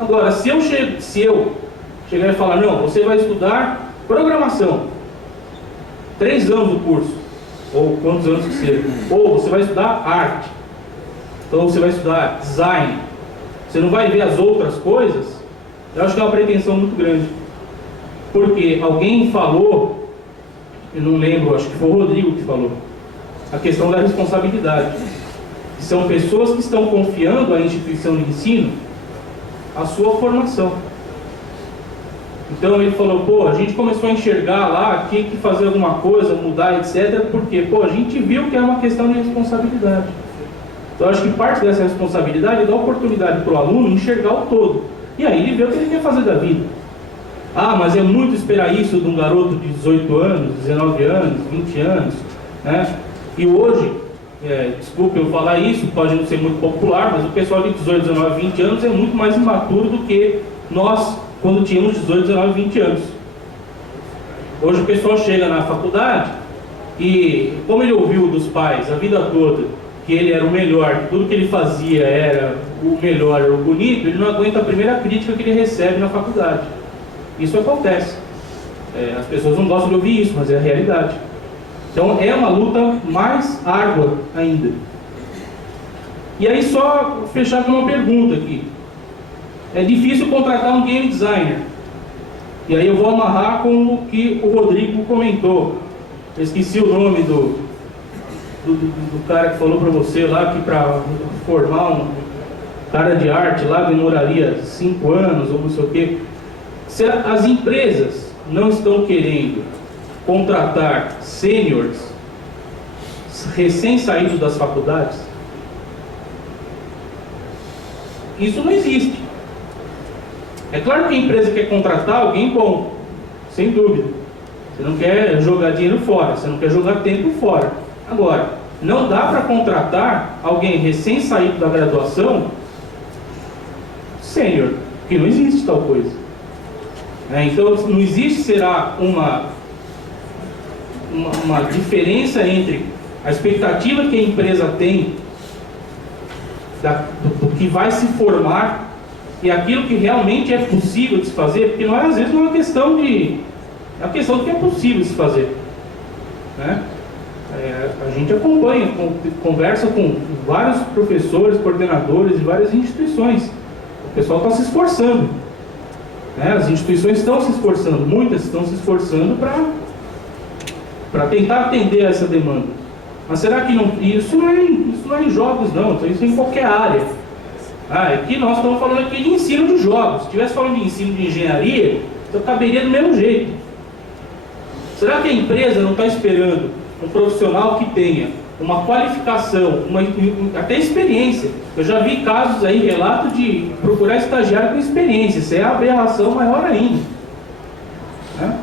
Agora, se eu chegar e falar, não, você vai estudar programação, 3 anos do curso, ou quantos anos que seja, ou você vai estudar arte, então você vai estudar design, você não vai ver as outras coisas, eu acho que é uma pretensão muito grande. Porque alguém falou, eu não lembro, acho que foi o Rodrigo que falou, a questão da responsabilidade. São pessoas que estão confiando à instituição de ensino a sua formação. Então ele falou, pô, a gente começou a enxergar lá, tinha que fazer alguma coisa, mudar, etc. Porque, pô, a gente viu que é uma questão de responsabilidade. Então eu acho que parte dessa responsabilidade é dar oportunidade para o aluno enxergar o todo. E aí ele vê o que ele quer fazer da vida. Ah, mas é muito esperar isso de um garoto de 18 anos, 19 anos, 20 anos, né? E hoje, desculpe eu falar isso, pode não ser muito popular, mas o pessoal de 18, 19, 20 anos é muito mais imaturo do que nós, quando tínhamos 18, 19, 20 anos. Hoje o pessoal chega na faculdade e, como ele ouviu dos pais a vida toda que ele era o melhor, que tudo que ele fazia era o melhor, era o bonito, ele não aguenta a primeira crítica que ele recebe na faculdade. Isso acontece. As pessoas não gostam de ouvir isso, mas é a realidade. Então é uma luta mais árdua ainda. E aí só fechar com uma pergunta aqui. É difícil contratar um game designer. E aí eu vou amarrar com o que o Rodrigo comentou. Eu esqueci o nome do cara que falou para você lá que para formar um cara de arte lá demoraria 5 anos ou não sei o quê. Se as empresas não estão querendo contratar sêniores recém-saídos das faculdades, isso não existe. É claro que a empresa quer contratar alguém bom, sem dúvida. Você não quer jogar dinheiro fora, você não quer jogar tempo fora. Agora, não dá para contratar alguém recém-saído da graduação sênior, porque não existe tal coisa. Então, não existe, será uma diferença entre a expectativa que a empresa tem do que vai se formar e aquilo que realmente é possível de se fazer, porque às vezes não é uma questão de... é uma questão do que é possível de se fazer, né? A gente acompanha, conversa com vários professores, coordenadores de várias instituições. O pessoal está se esforçando, né? As instituições estão se esforçando, muitas estão se esforçando para tentar atender a essa demanda. Mas será que não... Isso não é em jogos, não. Isso é em qualquer área. Aqui nós estamos falando aqui de ensino de jogos. Se estivesse falando de ensino de engenharia, então caberia do mesmo jeito. Será que a empresa não está esperando um profissional que tenha uma qualificação, até experiência? Eu já vi casos aí, relato de procurar estagiário com experiência. Isso é a aberração maior ainda, né?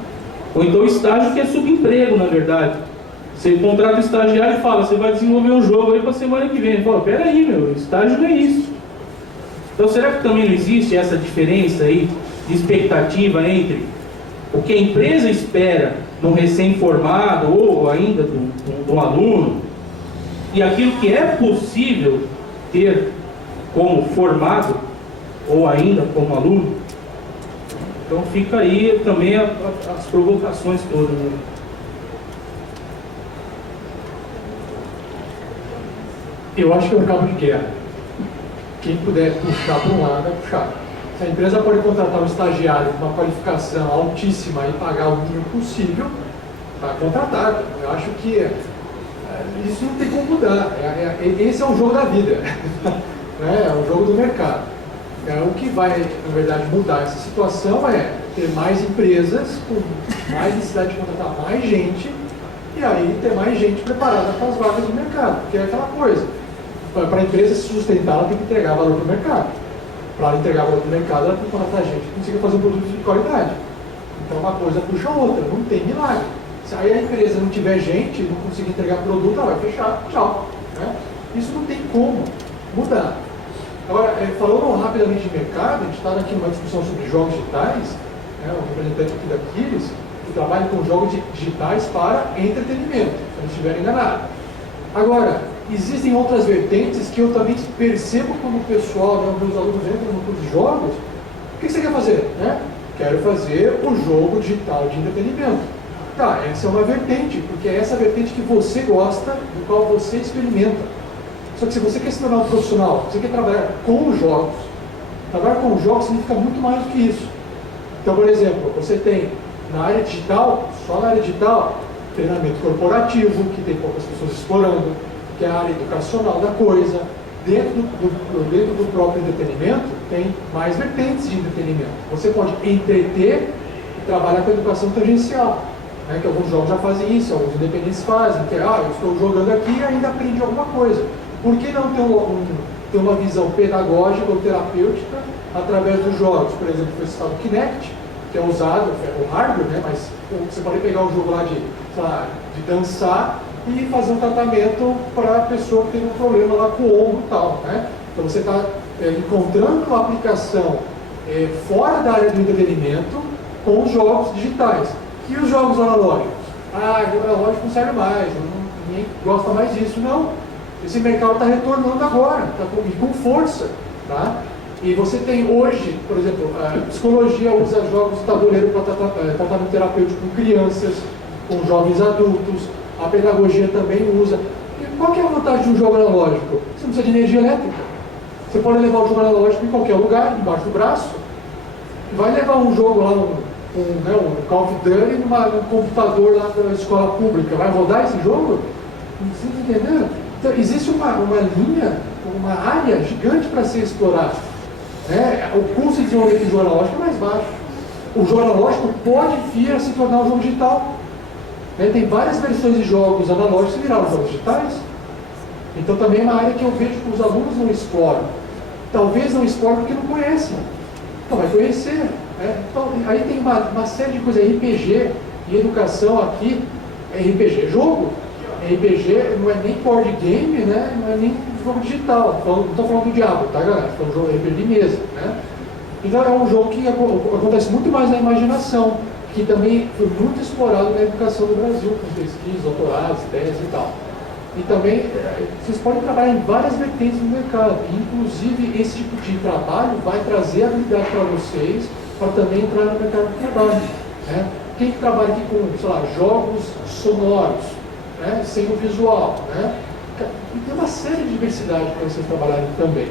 Ou então estágio que é subemprego, na verdade. Você contrata o estagiário e fala, você vai desenvolver um jogo aí para a semana que vem. Ele fala, peraí, meu, estágio não é isso. Então será que também não existe essa diferença aí de expectativa entre o que a empresa espera de um recém-formado ou ainda de um aluno e aquilo que é possível ter como formado ou ainda como aluno? Então fica aí também as provocações todas, né? Eu acho que é um cabo de guerra. Quem puder puxar para um lado, vai puxar. Se a empresa pode contratar um estagiário com uma qualificação altíssima e pagar o mínimo possível, está contratado. Eu acho que isso não tem como mudar. Esse é o jogo da vida. É o jogo do mercado. O que vai, na verdade, mudar essa situação é ter mais empresas com mais necessidade de contratar mais gente e aí ter mais gente preparada para as vagas do mercado. Porque é aquela coisa. Para a empresa se sustentar, ela tem que entregar valor para o mercado. para entregar para o mercado, ela tem que contratar gente que consiga fazer um produto de qualidade. Então uma coisa puxa a outra, não tem milagre. Se aí a empresa não tiver gente, não conseguir entregar produto, ela vai fechar, tchau. Né? Isso não tem como mudar. Agora, falando rapidamente de mercado, a gente está aqui numa discussão sobre jogos digitais, né, o representante aqui da Aquiles, que trabalha com jogos digitais para entretenimento, se eu não estiver enganado. Agora, existem outras vertentes que eu também percebo quando o pessoal, né, meus alunos entram no curso de jogos. O que você quer fazer? Né? Quero fazer o jogo digital de entretenimento. Tá, essa é uma vertente, porque é essa vertente que você gosta, do qual você experimenta. Só que se você quer se tornar um profissional, você quer trabalhar com os jogos, trabalhar com os jogos significa muito mais do que isso. Então, por exemplo, você tem na área digital, só na área digital, treinamento corporativo, que tem poucas pessoas explorando, que é a área educacional da coisa. Dentro do próprio entretenimento, tem mais vertentes de entretenimento. Você pode entreter e trabalhar com a educação tangencial, né, que alguns jogos já fazem isso, alguns independentes fazem, que é, eu estou jogando aqui e ainda aprendi alguma coisa. Por que não ter uma visão pedagógica ou terapêutica através dos jogos? Por exemplo, foi citado o Kinect, que é usado, o hardware, né, mas você pode pegar um jogo lá de dançar e fazer um tratamento para a pessoa que tem um problema lá com o ombro e tal. Né? Então você está encontrando uma aplicação fora da área do entretenimento com os jogos digitais. E os jogos analógicos? O analógico não serve mais, ninguém gosta mais disso. Não, esse mercado está retornando agora, e com força. Tá? E você tem hoje, por exemplo, a psicologia usa jogos de tabuleiro para tratamento terapêutico com crianças, com jovens adultos, a pedagogia também usa. E qual que é a vantagem de um jogo analógico? Você não precisa de energia elétrica. Você pode levar o jogo analógico em qualquer lugar, embaixo do braço. Vai levar um jogo lá, um Call of Duty num computador lá da escola pública. Vai rodar esse jogo? Vocês entenderam? Então, existe uma linha, uma área gigante para ser explorada. O custo de desenvolvimento de jogo analógico é mais baixo. O jogo analógico pode vir a se tornar um jogo digital. Tem várias versões de jogos analógicos que viraram jogos digitais. Então também é uma área que eu vejo que os alunos não exploram. Talvez não exploram porque não conhecem. Então vai conhecer. Então, aí tem uma série de coisas. RPG e educação aqui. RPG é jogo. RPG não é nem board game, né? Não é nem jogo digital. Não estou falando do diabo, tá, galera? Estou falando de jogo RPG de mesa. Né? Então é um jogo que acontece muito mais na imaginação, que também foi muito explorado na educação do Brasil, com pesquisas, doutorados, ideias e tal. E também, vocês podem trabalhar em várias vertentes do mercado, inclusive esse tipo de trabalho vai trazer habilidade para vocês, para também entrar no mercado de trabalho. Né? Quem que trabalha aqui com, sei lá, jogos sonoros, né? Sem o visual, né? E tem uma série de diversidade para vocês trabalharem também.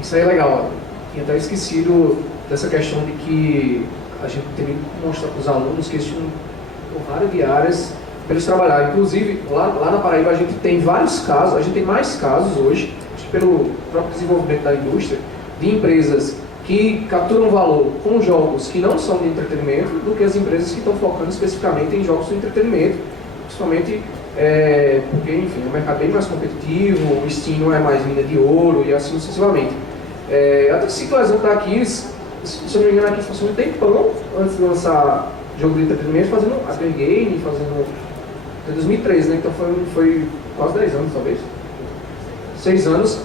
Isso aí é legal. Tinha até esquecido dessa questão de que a gente tem que mostrar para os alunos que existem uma porrada de áreas para eles trabalharem. Inclusive, lá na Paraíba a gente tem vários casos, a gente tem mais casos hoje, pelo próprio desenvolvimento da indústria, de empresas que capturam valor com jogos que não são de entretenimento do que as empresas que estão focando especificamente em jogos de entretenimento, principalmente porque, enfim, o mercado é bem mais competitivo, o Steam não é mais mina de ouro e assim sucessivamente. Até cito o exemplo da Aquiles, se eu não me engano, a Aquiles passou um tempão antes de lançar jogo de entretenimento, fazendo Hyper Game, fazendo até 2013, né? Então foi quase 10 anos, talvez. 6 anos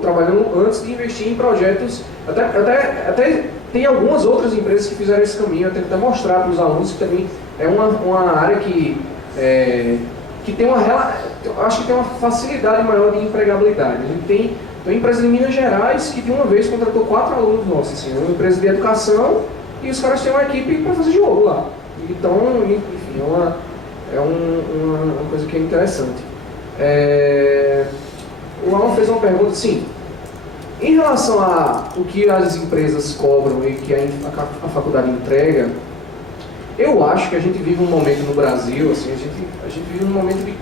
trabalhando antes de investir em projetos. Até tem algumas outras empresas que fizeram esse caminho, eu tenho que até mostrar para os alunos que também é uma área que tem acho que tem uma facilidade maior de empregabilidade. A gente tem uma empresa em Minas Gerais que de uma vez contratou 4 alunos nossos, assim, uma empresa de educação, e os caras têm uma equipe para fazer jogo lá. Então, enfim, é uma coisa que é interessante. O Alan fez uma pergunta assim, em relação a o que as empresas cobram e que a faculdade entrega, eu acho que a gente vive um momento no Brasil, assim, a gente vive um momento de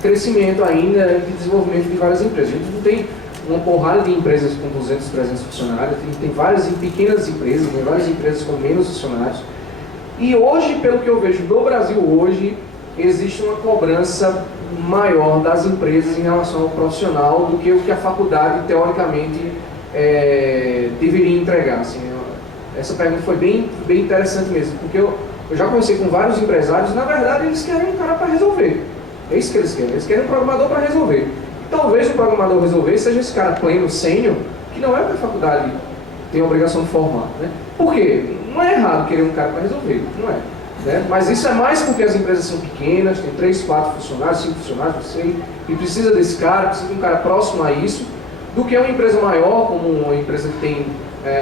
crescimento ainda, de desenvolvimento de várias empresas. A gente não tem uma porrada de empresas com 200, 300 funcionários, tem várias pequenas empresas, tem várias empresas com menos funcionários. E hoje, pelo que eu vejo no Brasil hoje, existe uma cobrança maior das empresas em relação ao profissional do que o que a faculdade, teoricamente, deveria entregar. Assim, essa pergunta foi bem interessante mesmo, porque eu já conversei com vários empresários, na verdade eles querem um cara para resolver. É isso que eles querem um programador para resolver. Talvez o programador resolver seja esse cara pleno, sênior, que não é o que a faculdade tem a obrigação de formar. Né? Por quê? Não é errado querer um cara para resolver, não é. Né? Mas isso é mais porque as empresas são pequenas, tem 3, 4 funcionários, 5 funcionários, não sei, e precisa desse cara, precisa de um cara próximo a isso, do que uma empresa maior, como uma empresa que tem,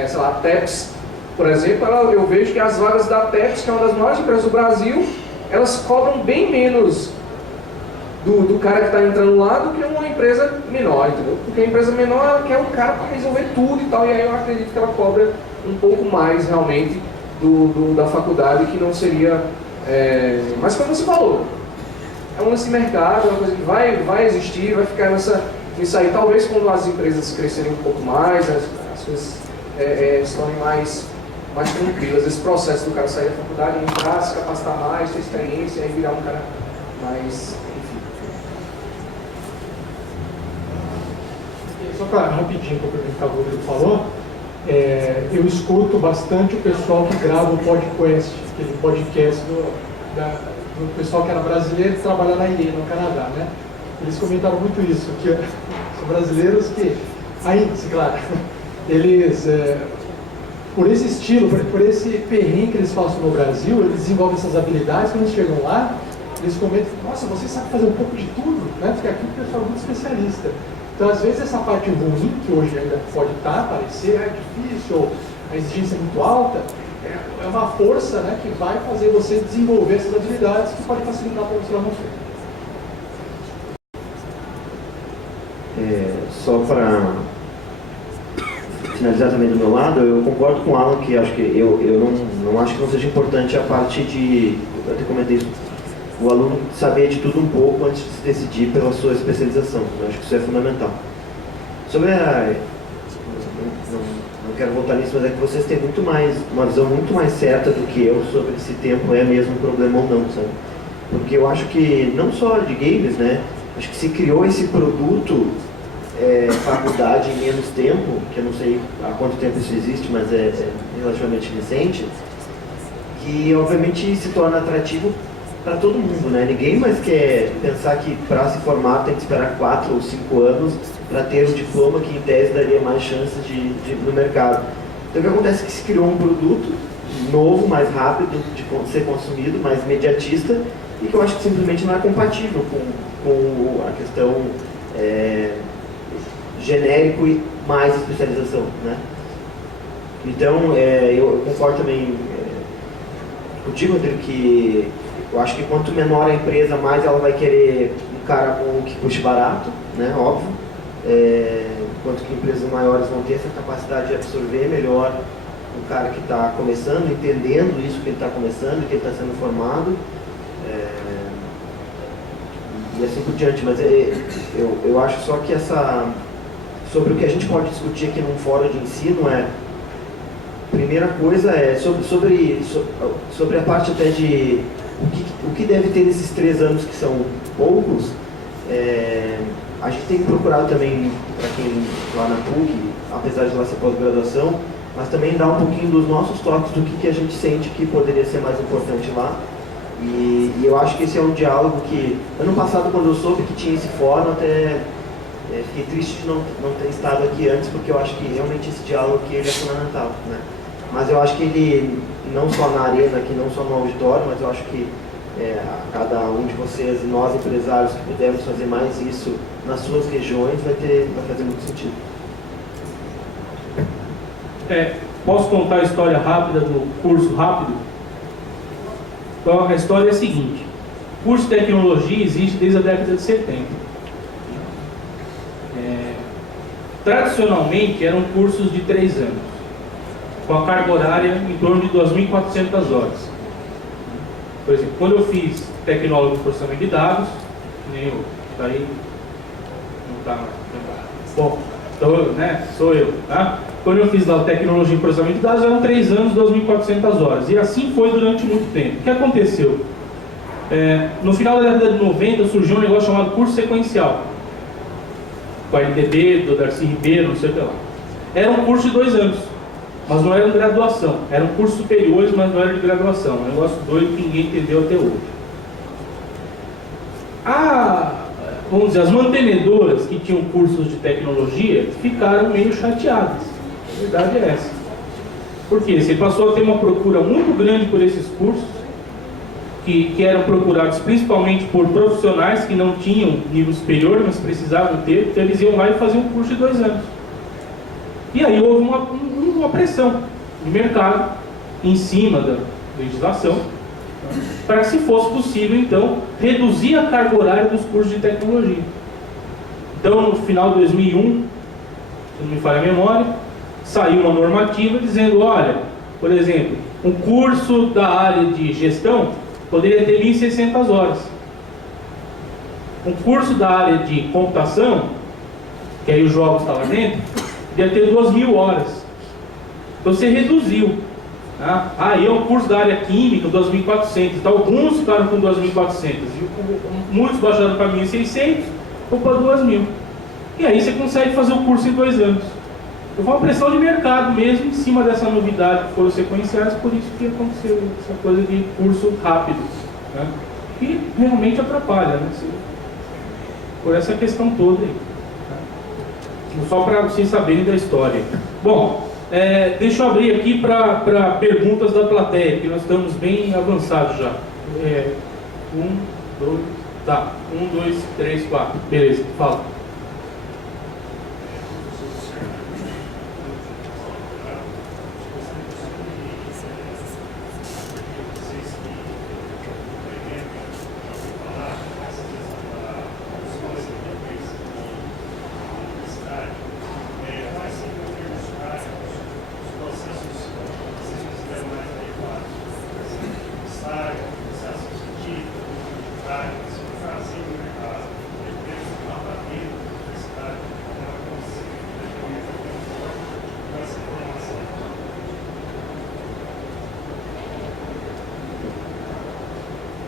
sei lá, a TEPS, por exemplo. Eu vejo que as vagas da TEPS, que é uma das maiores empresas do Brasil, elas cobram bem menos do cara que está entrando lá do que uma empresa menor, entendeu? Porque a empresa menor, ela quer um cara para resolver tudo e tal, e aí eu acredito que ela cobra um pouco mais realmente da faculdade, que não seria... Mas como você falou, é um lance de mercado, é uma coisa que vai existir, vai ficar nisso aí. Talvez quando as empresas crescerem um pouco mais, as coisas se tornem mais tranquilas. Esse processo do cara sair da faculdade, entrar, se capacitar mais, ter experiência, aí virar um cara mais... Só para rapidinho complementar o que o Rodrigo falou, eu escuto bastante o pessoal que grava o podcast, aquele podcast do pessoal que era brasileiro e trabalha na IE, no Canadá, né? Eles comentaram muito isso, que são brasileiros que, ainda, claro, eles, por esse estilo, por esse perrengue que eles passam no Brasil, eles desenvolvem essas habilidades, quando eles chegam lá, eles comentam, nossa, você sabe fazer um pouco de tudo, né? Porque aqui o pessoal é muito especialista. Então, às vezes, essa parte ruim, que hoje ainda pode parecer difícil, a exigência é muito alta, é uma força, né, que vai fazer você desenvolver essas habilidades que pode facilitar para você lá no futuro. Só para finalizar também do meu lado, eu concordo com o Alan que acho que eu não acho que não seja importante a parte de, eu até comentei isso, o aluno saber de tudo um pouco antes de se decidir pela sua especialização. Eu acho que isso é fundamental. Sobre não quero voltar nisso, mas é que vocês têm uma visão muito mais certa do que eu sobre se tempo é mesmo um problema ou não, sabe? Porque eu acho que, não só de games, né? Acho que se criou esse produto, faculdade em menos tempo, que eu não sei há quanto tempo isso existe, mas é relativamente recente, que obviamente se torna atrativo para todo mundo, né? Ninguém mais quer pensar que para se formar tem que esperar 4 ou 5 anos para ter um diploma que em tese daria mais chances no mercado. Então o que acontece é que se criou um produto novo, mais rápido de ser consumido, mais imediatista, e que eu acho que simplesmente não é compatível com a questão genérico e mais especialização, né? Então eu concordo também contigo, Rodrigo, que eu acho que quanto menor a empresa, mais ela vai querer um cara que custe barato, né? Óbvio. Enquanto que empresas maiores vão ter essa capacidade de absorver melhor um cara que está começando, entendendo isso que ele está começando, que ele está sendo formado, e assim por diante. Mas eu acho só que sobre o que a gente pode discutir aqui num fórum de ensino primeira coisa sobre a parte até de o que deve ter nesses 3 anos que são poucos. A gente tem procurado também, para quem lá na PUC, apesar de lá ser pós-graduação, mas também dar um pouquinho dos nossos toques do que a gente sente que poderia ser mais importante lá. E eu acho que esse é um diálogo que, ano passado, quando eu soube que tinha esse fórum, até fiquei triste de não ter estado aqui antes, porque eu acho que realmente esse diálogo aqui ele é fundamental, né? Mas eu acho que ele, não só na arena aqui, não só no auditório, mas eu acho que cada um de vocês e nós empresários que pudermos fazer mais isso nas suas regiões vai fazer muito sentido. Posso contar a história rápida do curso rápido? Então, a história é a seguinte: o curso de tecnologia existe desde a década de 70. Tradicionalmente eram cursos de 3 anos, com a carga horária em torno de 2.400 horas. Por exemplo, quando eu fiz tecnólogo de processamento de dados, nem eu, daí não está mais. Bom, então, né, sou eu, tá? Quando eu fiz lá tecnologia de processamento de dados, eram 3 anos, 2.400 horas. E assim foi durante muito tempo. O que aconteceu? No final da década de 90 surgiu um negócio chamado curso sequencial, com a LTD, do Darcy Ribeiro, não sei o que lá. Era um curso de 2 anos, mas não era de graduação. Eram cursos superiores, mas não era de graduação. Um negócio doido que ninguém entendeu até hoje. Vamos dizer, as mantenedoras que tinham cursos de tecnologia ficaram meio chateadas. A verdade é essa. Por quê? Você passou a ter uma procura muito grande por esses cursos, que eram procurados principalmente por profissionais que não tinham nível superior, mas precisavam ter, então eles iam lá e faziam um curso de 2 anos. E aí houve uma pressão de mercado em cima da legislação, para que, se fosse possível, então, reduzir a carga horária dos cursos de tecnologia. Então, no final de 2001, se não me falha a memória, saiu uma normativa dizendo, olha, por exemplo, um curso da área de gestão poderia ter 1.600 horas. Um curso da área de computação, que aí os jogos estavam dentro, poderia ter 2.000 horas. Então você reduziu. Aí é um curso da área química, 2.400. Então alguns ficaram com 2.400. E muitos baixaram para 1.600 ou para 2.000. E aí você consegue fazer o curso em 2 anos. Então foi uma pressão de mercado mesmo em cima dessa novidade que foram sequenciais, por isso que aconteceu essa coisa de curso rápido, né? Que realmente atrapalha, né? Por essa questão toda aí, né? Só para vocês saberem da história. Bom, deixa eu abrir aqui para perguntas da plateia, que nós estamos bem avançados já. 1, 2, 3, 4. Beleza, fala.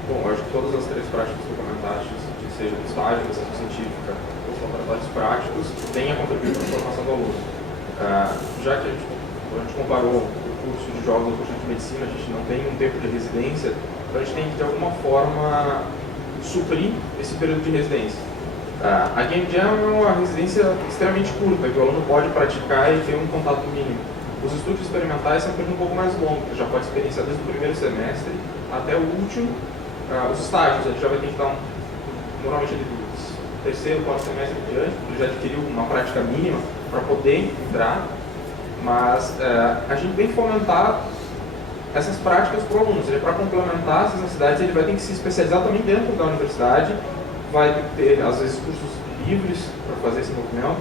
Bom, acho que todas as 3 práticas que tu comentaste, seja de estágio, de ciência científica, ou os laboratórios práticos, têm a contribuir para a formação do aluno. Já que a gente comparou o curso de jogos ao curso de medicina, a gente não tem um tempo de residência, então a gente tem que, de alguma forma, suprir esse período de residência. A Game Jam é uma residência extremamente curta, que o aluno pode praticar e ter um contato mínimo. Os estudos experimentais são um período um pouco mais longo, que já pode experienciar desde o primeiro semestre até o último. Os estágios, a gente já vai ter que estar normalmente do terceiro, quarto semestre em diante, ele já adquiriu uma prática mínima para poder entrar, mas a gente tem que fomentar essas práticas para o aluno, ou seja, para complementar essas necessidades, ele vai ter que se especializar também dentro da universidade, vai ter, às vezes, cursos livres para fazer esse movimento,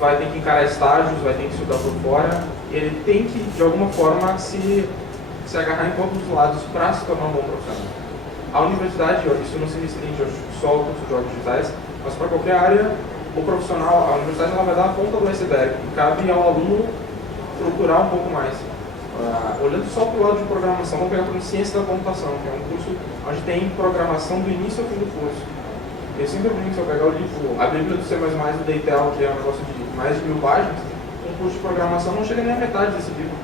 vai ter que encarar estágios, vai ter que estudar por fora, ele tem que, de alguma forma, se agarrar em todos os lados para se tornar um bom profissional. A universidade, isso não se restringe só ao curso de jogos digitais, mas para qualquer área, o profissional, a universidade ela vai dar a ponta do iceberg, e cabe ao aluno procurar um pouco mais. Olhando só para o lado de programação, vamos pegar por ciência da computação, que é um curso onde tem programação do início ao fim do curso. Eu sempre brinco, se eu pegar o livro, a Bíblia do C++, do DTL, que é um negócio de mais de 1000 páginas, um curso de programação não chega nem a metade desse livro.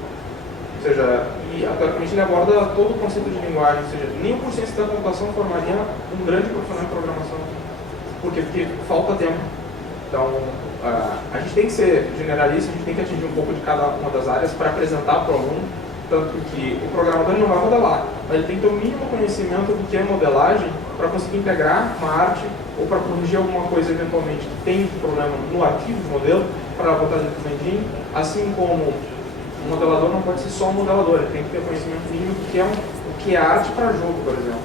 Ou seja, e atualmente ele aborda todo o conceito de linguagem, ou seja, nem o curso de ciência da computação formaria um grande profissional em programação. Por quê? Porque falta tempo. Então, a gente tem que ser generalista, a gente tem que atingir um pouco de cada uma das áreas para apresentar para o aluno, tanto que o programador não vai modelar, mas ele tem que ter o mínimo conhecimento do que é modelagem para conseguir integrar uma arte ou para corrigir alguma coisa eventualmente que tem problema no arquivo de modelo, para botar dentro do engine, assim como o modelador não pode ser só um modelador, ele tem que ter conhecimento mínimo do que é arte para jogo, por exemplo,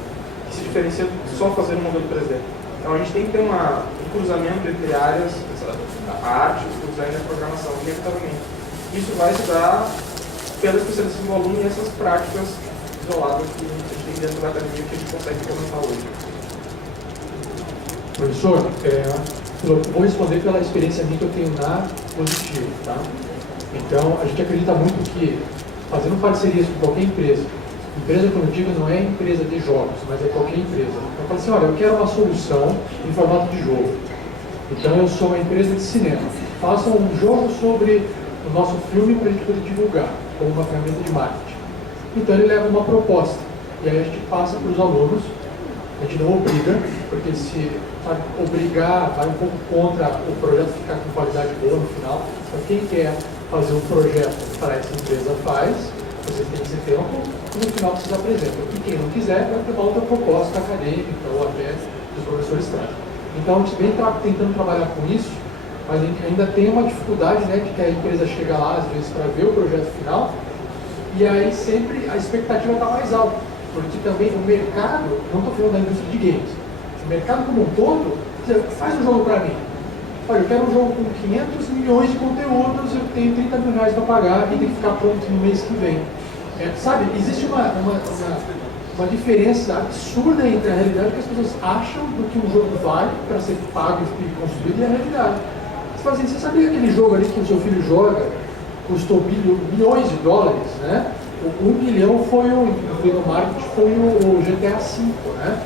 que se diferencia de só fazer um modelo 3D. Então a gente tem que ter um cruzamento entre áreas, a arte, o design e a programação, inevitavelmente. Isso vai se dar pela especialização do aluno e essas práticas isoladas que a gente tem dentro da academia que a gente consegue implementar hoje. Professor, vou responder pela experiência minha que eu tenho na Positivo, tá? Então, a gente acredita muito que, fazendo parcerias com qualquer empresa, Empresa, quando eu digo, não é empresa de jogos, mas é qualquer empresa. Eu falo assim, olha, eu quero uma solução em formato de jogo. Então eu sou uma empresa de cinema. Faça um jogo sobre o nosso filme para a gente poder divulgar, como uma ferramenta de marketing. Então ele leva uma proposta. E aí a gente passa para os alunos, a gente não obriga, porque se obrigar vai um pouco contra o projeto ficar com qualidade boa no final. Então quem quer fazer um projeto para essa empresa faz, vocês têm esse tempo, e no final vocês apresentam. E quem não quiser vai ter uma outra proposta acadêmica ou até os professores trazem. Então a gente vem tentando trabalhar com isso, mas a gente ainda tem uma dificuldade, né, de que a empresa chega lá, às vezes, para ver o projeto final, e aí sempre a expectativa está mais alta, porque também o mercado, não estou falando da indústria de games, o mercado como um todo, faz um jogo para mim. Olha, eu quero um jogo com 500 milhões de conteúdos, eu tenho 30 mil reais para pagar e tem que ficar pronto no mês que vem. Sabe, existe uma diferença absurda entre a realidade que as pessoas acham do que um jogo vale para ser pago e construído e a realidade. Você fala assim, você sabia aquele jogo ali que o seu filho joga custou bilhões de dólares, né? O 1 bilhão foi no marketing foi o GTA V, né?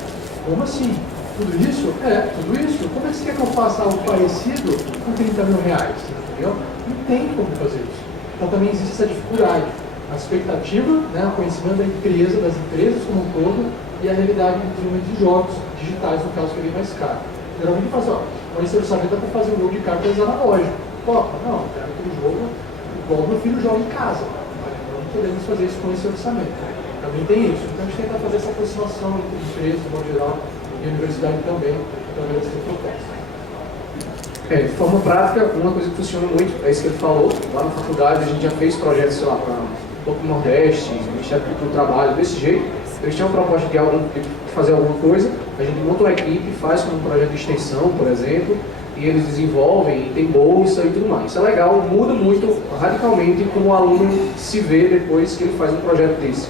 Como assim? Tudo isso? Tudo isso. Como é que você quer que eu faça algo parecido com 30 mil reais? Entendeu? Não tem como fazer isso. Então também existe essa dificuldade. A expectativa, né, o conhecimento da empresa, das empresas como um todo, e a realidade do desenvolvimento de jogos digitais, no caso que é bem mais caro. Geralmente fala assim, com esse orçamento dá para fazer um jogo de cartas analógico. Topa? Não, quero aquele jogo igual meu filho joga em casa. Não podemos fazer isso com esse orçamento. Também tem isso. Então a gente tenta fazer essa aproximação entre empresas, de modo geral, e a universidade também, através dessa proposta. De forma prática, uma coisa que funciona muito, é isso que ele falou, lá na faculdade a gente já fez projetos, sei lá, para um pouco do Nordeste, Ministério do Trabalho, desse jeito. Eles tinham uma proposta de fazer alguma coisa, a gente monta uma equipe, faz como um projeto de extensão, por exemplo, e eles desenvolvem, e tem bolsa e tudo mais. Isso é legal, muda muito radicalmente como o aluno se vê depois que ele faz um projeto desse.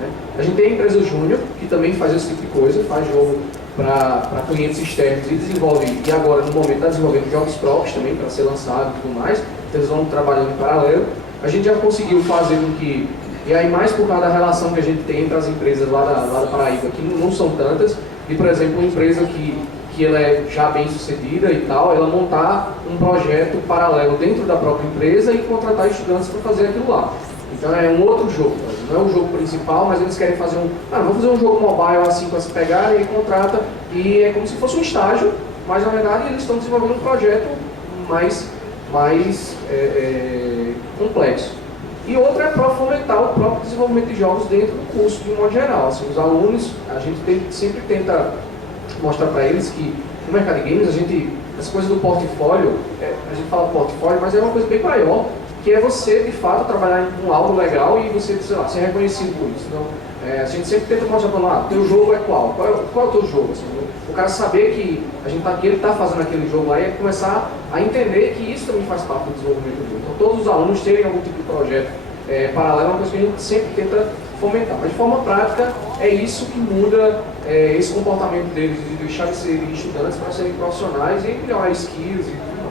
Né? A gente tem a empresa Júnior, que também faz esse tipo de coisa, faz jogo para clientes externos e desenvolve, e agora no momento está desenvolvendo jogos próprios também para ser lançado e tudo mais, então eles vão trabalhando em paralelo. A gente já conseguiu fazer com que, e aí mais por causa da relação que a gente tem entre as empresas lá da Paraíba, que não são tantas, e por exemplo uma empresa que ela é já bem sucedida e tal, ela montar um projeto paralelo dentro da própria empresa e contratar estudantes para fazer aquilo lá. Então é um outro jogo, não é o jogo principal, mas eles querem fazer vamos fazer um jogo mobile assim para se pegar e contrata, e é como se fosse um estágio, mas na verdade eles estão desenvolvendo um projeto mais complexo. E outra é para fomentar o próprio desenvolvimento de jogos dentro do curso, de um modo geral. Assim, os alunos, a gente sempre tenta mostrar para eles que no mercado de games, essa coisa do portfólio, a gente fala portfólio, mas é uma coisa bem maior, que é você, de fato, trabalhar com algo legal e você, sei lá, ser reconhecido por isso. Então, a gente sempre tenta mostrar para lá, teu jogo é qual? Qual é o teu jogo? Assim, o cara saber que ele está fazendo aquele jogo lá e começar a entender que isso também faz parte do desenvolvimento do jogo. Então, todos os alunos terem algum tipo de projeto paralelo é uma coisa que a gente sempre tenta fomentar. Mas, de forma prática, é isso que muda esse comportamento deles, de deixar de serem estudantes para serem profissionais e melhorar skills e tudo mais.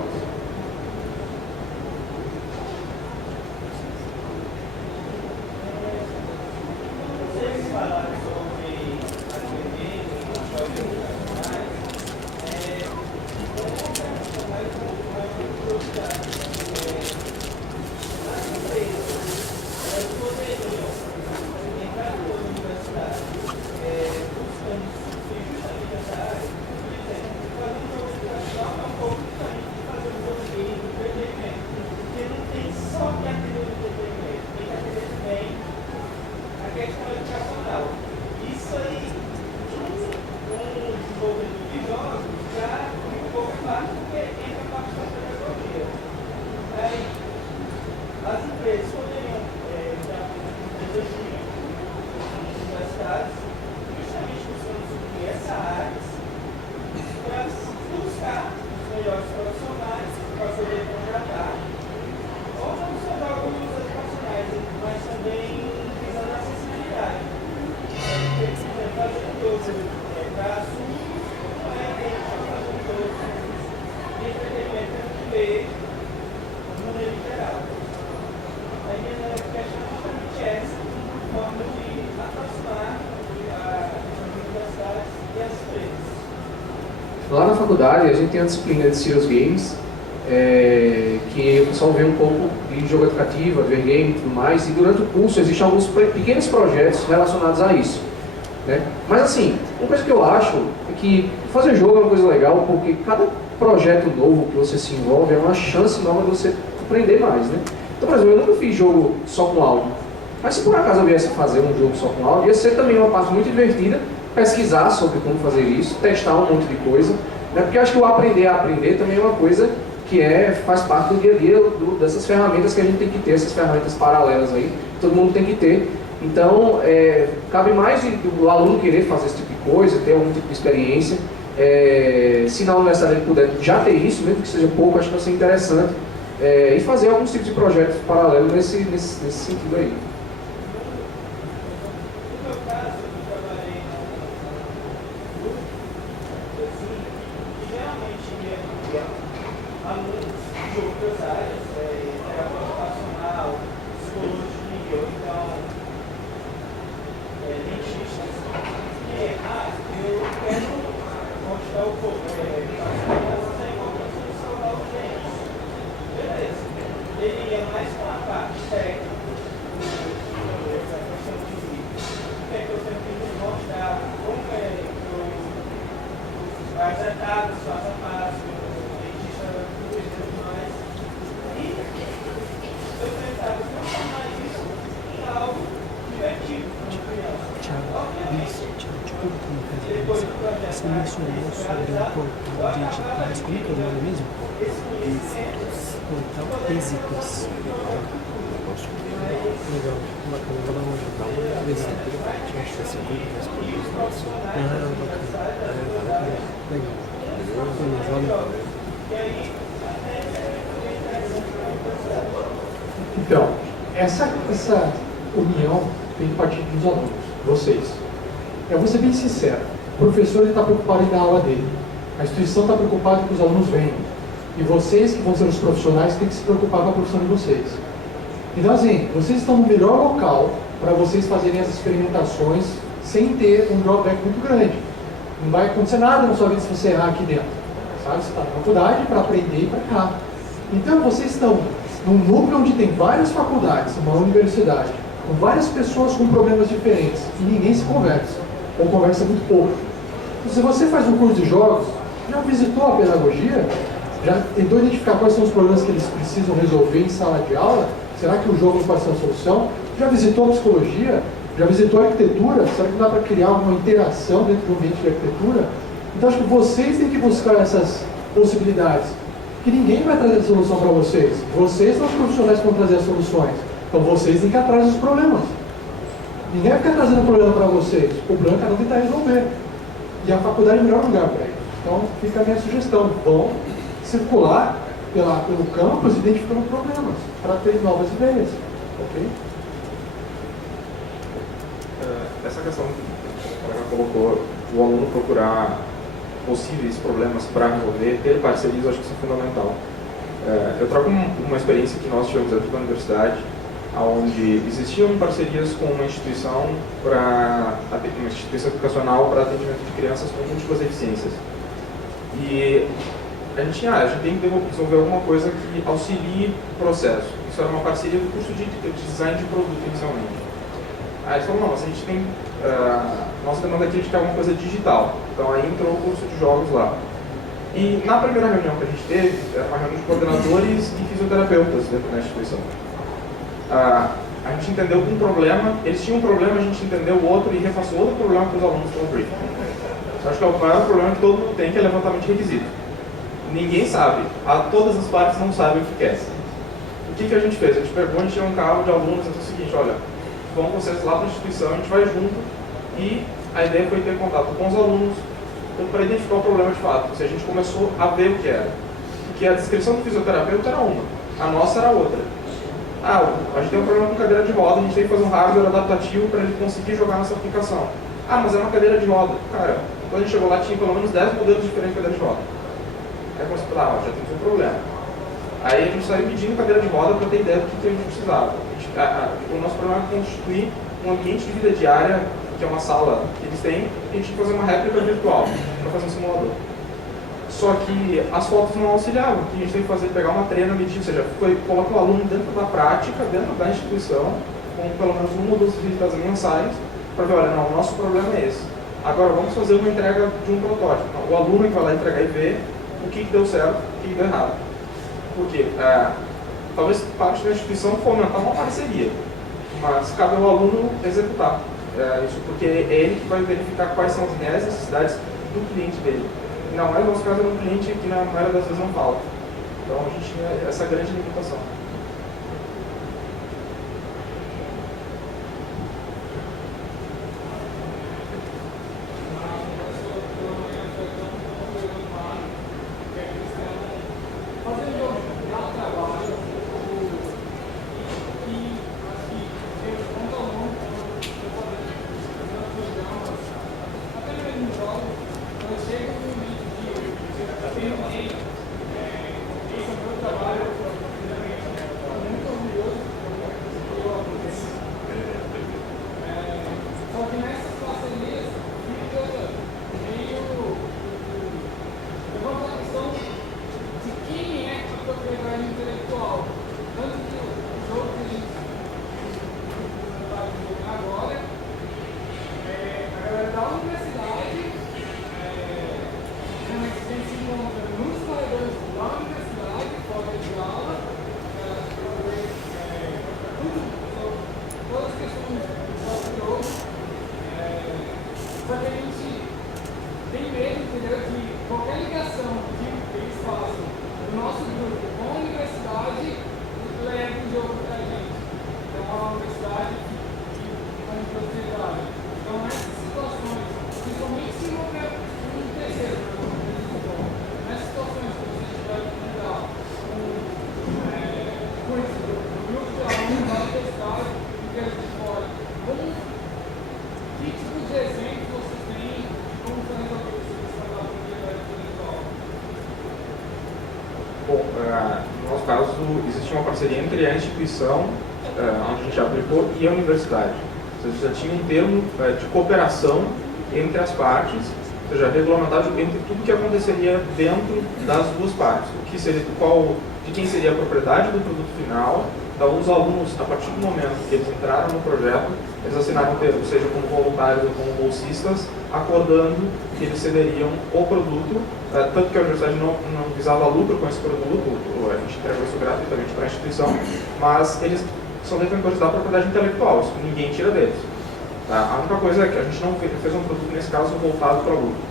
Lá na faculdade a gente tem a disciplina de Serious Games, que o pessoal vê um pouco de jogo educativo, adver game e tudo mais, e durante o curso existem alguns pequenos projetos relacionados a isso, né? Mas assim, uma coisa que eu acho é que fazer jogo é uma coisa legal, porque cada projeto novo que você se envolve é uma chance nova de você aprender mais, né? Então, por exemplo, eu nunca fiz jogo só com áudio, mas se por acaso eu viesse fazer um jogo só com áudio, ia ser também uma parte muito divertida, pesquisar sobre como fazer isso, testar um monte de coisa, né? Porque eu acho que o aprender a aprender também é uma coisa que faz parte do dia a dia dessas ferramentas que a gente tem que ter, essas ferramentas paralelas aí, todo mundo tem que ter. Então, cabe mais do aluno querer fazer esse tipo de coisa, ter algum tipo de experiência. Se na universidade ele puder já ter isso, mesmo que seja pouco, acho que vai ser interessante. E fazer alguns tipos de projetos paralelos nesse sentido aí. Você mencionou sobre um portal de editais, como que é o nome mesmo? Portal Êxitos. Legal, bacana, vou dar uma olhada. Legal. Bacana. Legal. Beleza, Então, essa união tem que partir dos alunos, vocês. Eu vou ser bem sincero, o professor está preocupado em dar aula dele, a instituição está preocupada que os alunos venham, e vocês, que vão ser os profissionais, têm que se preocupar com a profissão de vocês. Então, assim, vocês estão no melhor local para vocês fazerem as experimentações sem ter um drawback muito grande. Não vai acontecer nada na sua vida se você errar aqui dentro, sabe? Você está na faculdade para aprender e para cá. Então, vocês estão num núcleo onde tem várias faculdades, uma universidade, com várias pessoas com problemas diferentes, e ninguém se conversa, ou conversa muito pouco. Então, se você faz um curso de jogos, já visitou a pedagogia? Já tentou identificar quais são os problemas que eles precisam resolver em sala de aula? Será que o jogo pode ser a solução? Já visitou a psicologia? Já visitou a arquitetura? Será que dá para criar uma interação dentro do ambiente de arquitetura? Então, acho que vocês têm que buscar essas possibilidades. Que ninguém vai trazer a solução para vocês. Vocês são os profissionais que vão trazer as soluções. Então, vocês têm que ir atrás dos problemas. Ninguém vai ficar trazendo problema para vocês. O problema é cada um tentar resolver. E a faculdade é o melhor lugar para isso. Então, fica a minha sugestão. Vão circular pelo campus identificando problemas para ter novas ideias. Ok? Essa questão que ela colocou, o aluno procurar possíveis problemas para resolver, ter parcerias, eu acho que isso é fundamental. Eu trago uma experiência que nós tivemos dentro da universidade, onde existiam parcerias com uma instituição educacional para atendimento de crianças com múltiplas deficiências. E a gente tem que desenvolver alguma coisa que auxilie o processo. Isso era uma parceria do curso de design de produto inicialmente. Aí eles falaram, não, mas a gente tem, nossa demanda aqui é de ter alguma coisa digital. Então aí entrou o curso de jogos lá. E na primeira reunião que a gente teve, era uma reunião de coordenadores e fisioterapeutas dentro da instituição. A gente entendeu um problema, eles tinham um problema, a gente entendeu o outro e repassou outro problema para os alunos com o briefing. Acho que é o maior problema que todo mundo tem, que é levantamento de requisito. Ninguém sabe, todas as partes não sabem o que quer. O que a gente fez? A gente pegou, a gente tinha um carro de alunos, então é o seguinte, olha, vão vocês lá para a instituição, a gente vai junto, e a ideia foi ter contato com os alunos para identificar o problema de fato. Ou seja, a gente começou a ver o que era. Porque a descrição do fisioterapeuta era uma, a nossa era outra. A gente tem um problema com cadeira de roda, a gente tem que fazer um hardware adaptativo para ele conseguir jogar nessa aplicação. Mas é uma cadeira de roda. Cara, quando a gente chegou lá tinha pelo menos 10 modelos diferentes de cadeira de roda. Aí começou a falar, já temos um problema. Aí a gente saiu medindo cadeira de roda para ter ideia do que a gente precisava. O nosso problema é constituir um ambiente de vida diária, que é uma sala que eles têm, e a gente tinha que fazer uma réplica virtual para fazer um simulador. Só que as fotos não auxiliavam. O que a gente tem que fazer é pegar uma treina, medir, ou seja, coloca o aluno dentro da prática, dentro da instituição, com pelo menos uma ou duas visitas mensais, para ver, olha, não, o nosso problema é esse. Agora vamos fazer uma entrega de um protótipo. Então, o aluno que vai lá entregar e ver o que deu certo, o que deu errado. Por quê? Talvez parte da instituição fomentar uma parceria, mas cabe ao aluno executar. Isso porque é ele que vai verificar quais são as reais necessidades do cliente dele. Ainda mais no nosso caso é um cliente que na maioria das vezes não fala. Então a gente tinha essa grande limitação. No nosso caso, existe uma parceria entre a instituição, onde a gente aplicou, e a universidade. Ou seja, já tinha um termo de cooperação entre as partes, ou seja, regulamentado entre tudo que aconteceria dentro das duas partes. O que seria, de quem seria a propriedade do produto final. Então, os alunos, a partir do momento que eles entraram no projeto, eles assinaram um termo, seja como voluntários ou como bolsistas, acordando que eles cederiam o produto, tanto que a universidade não visava lucro com esse produto, a gente entregou isso gratuitamente para a instituição, mas eles são detentores da propriedade intelectual, isso ninguém tira deles. Tá? A única coisa é que a gente não fez um produto, nesse caso, voltado para lucro.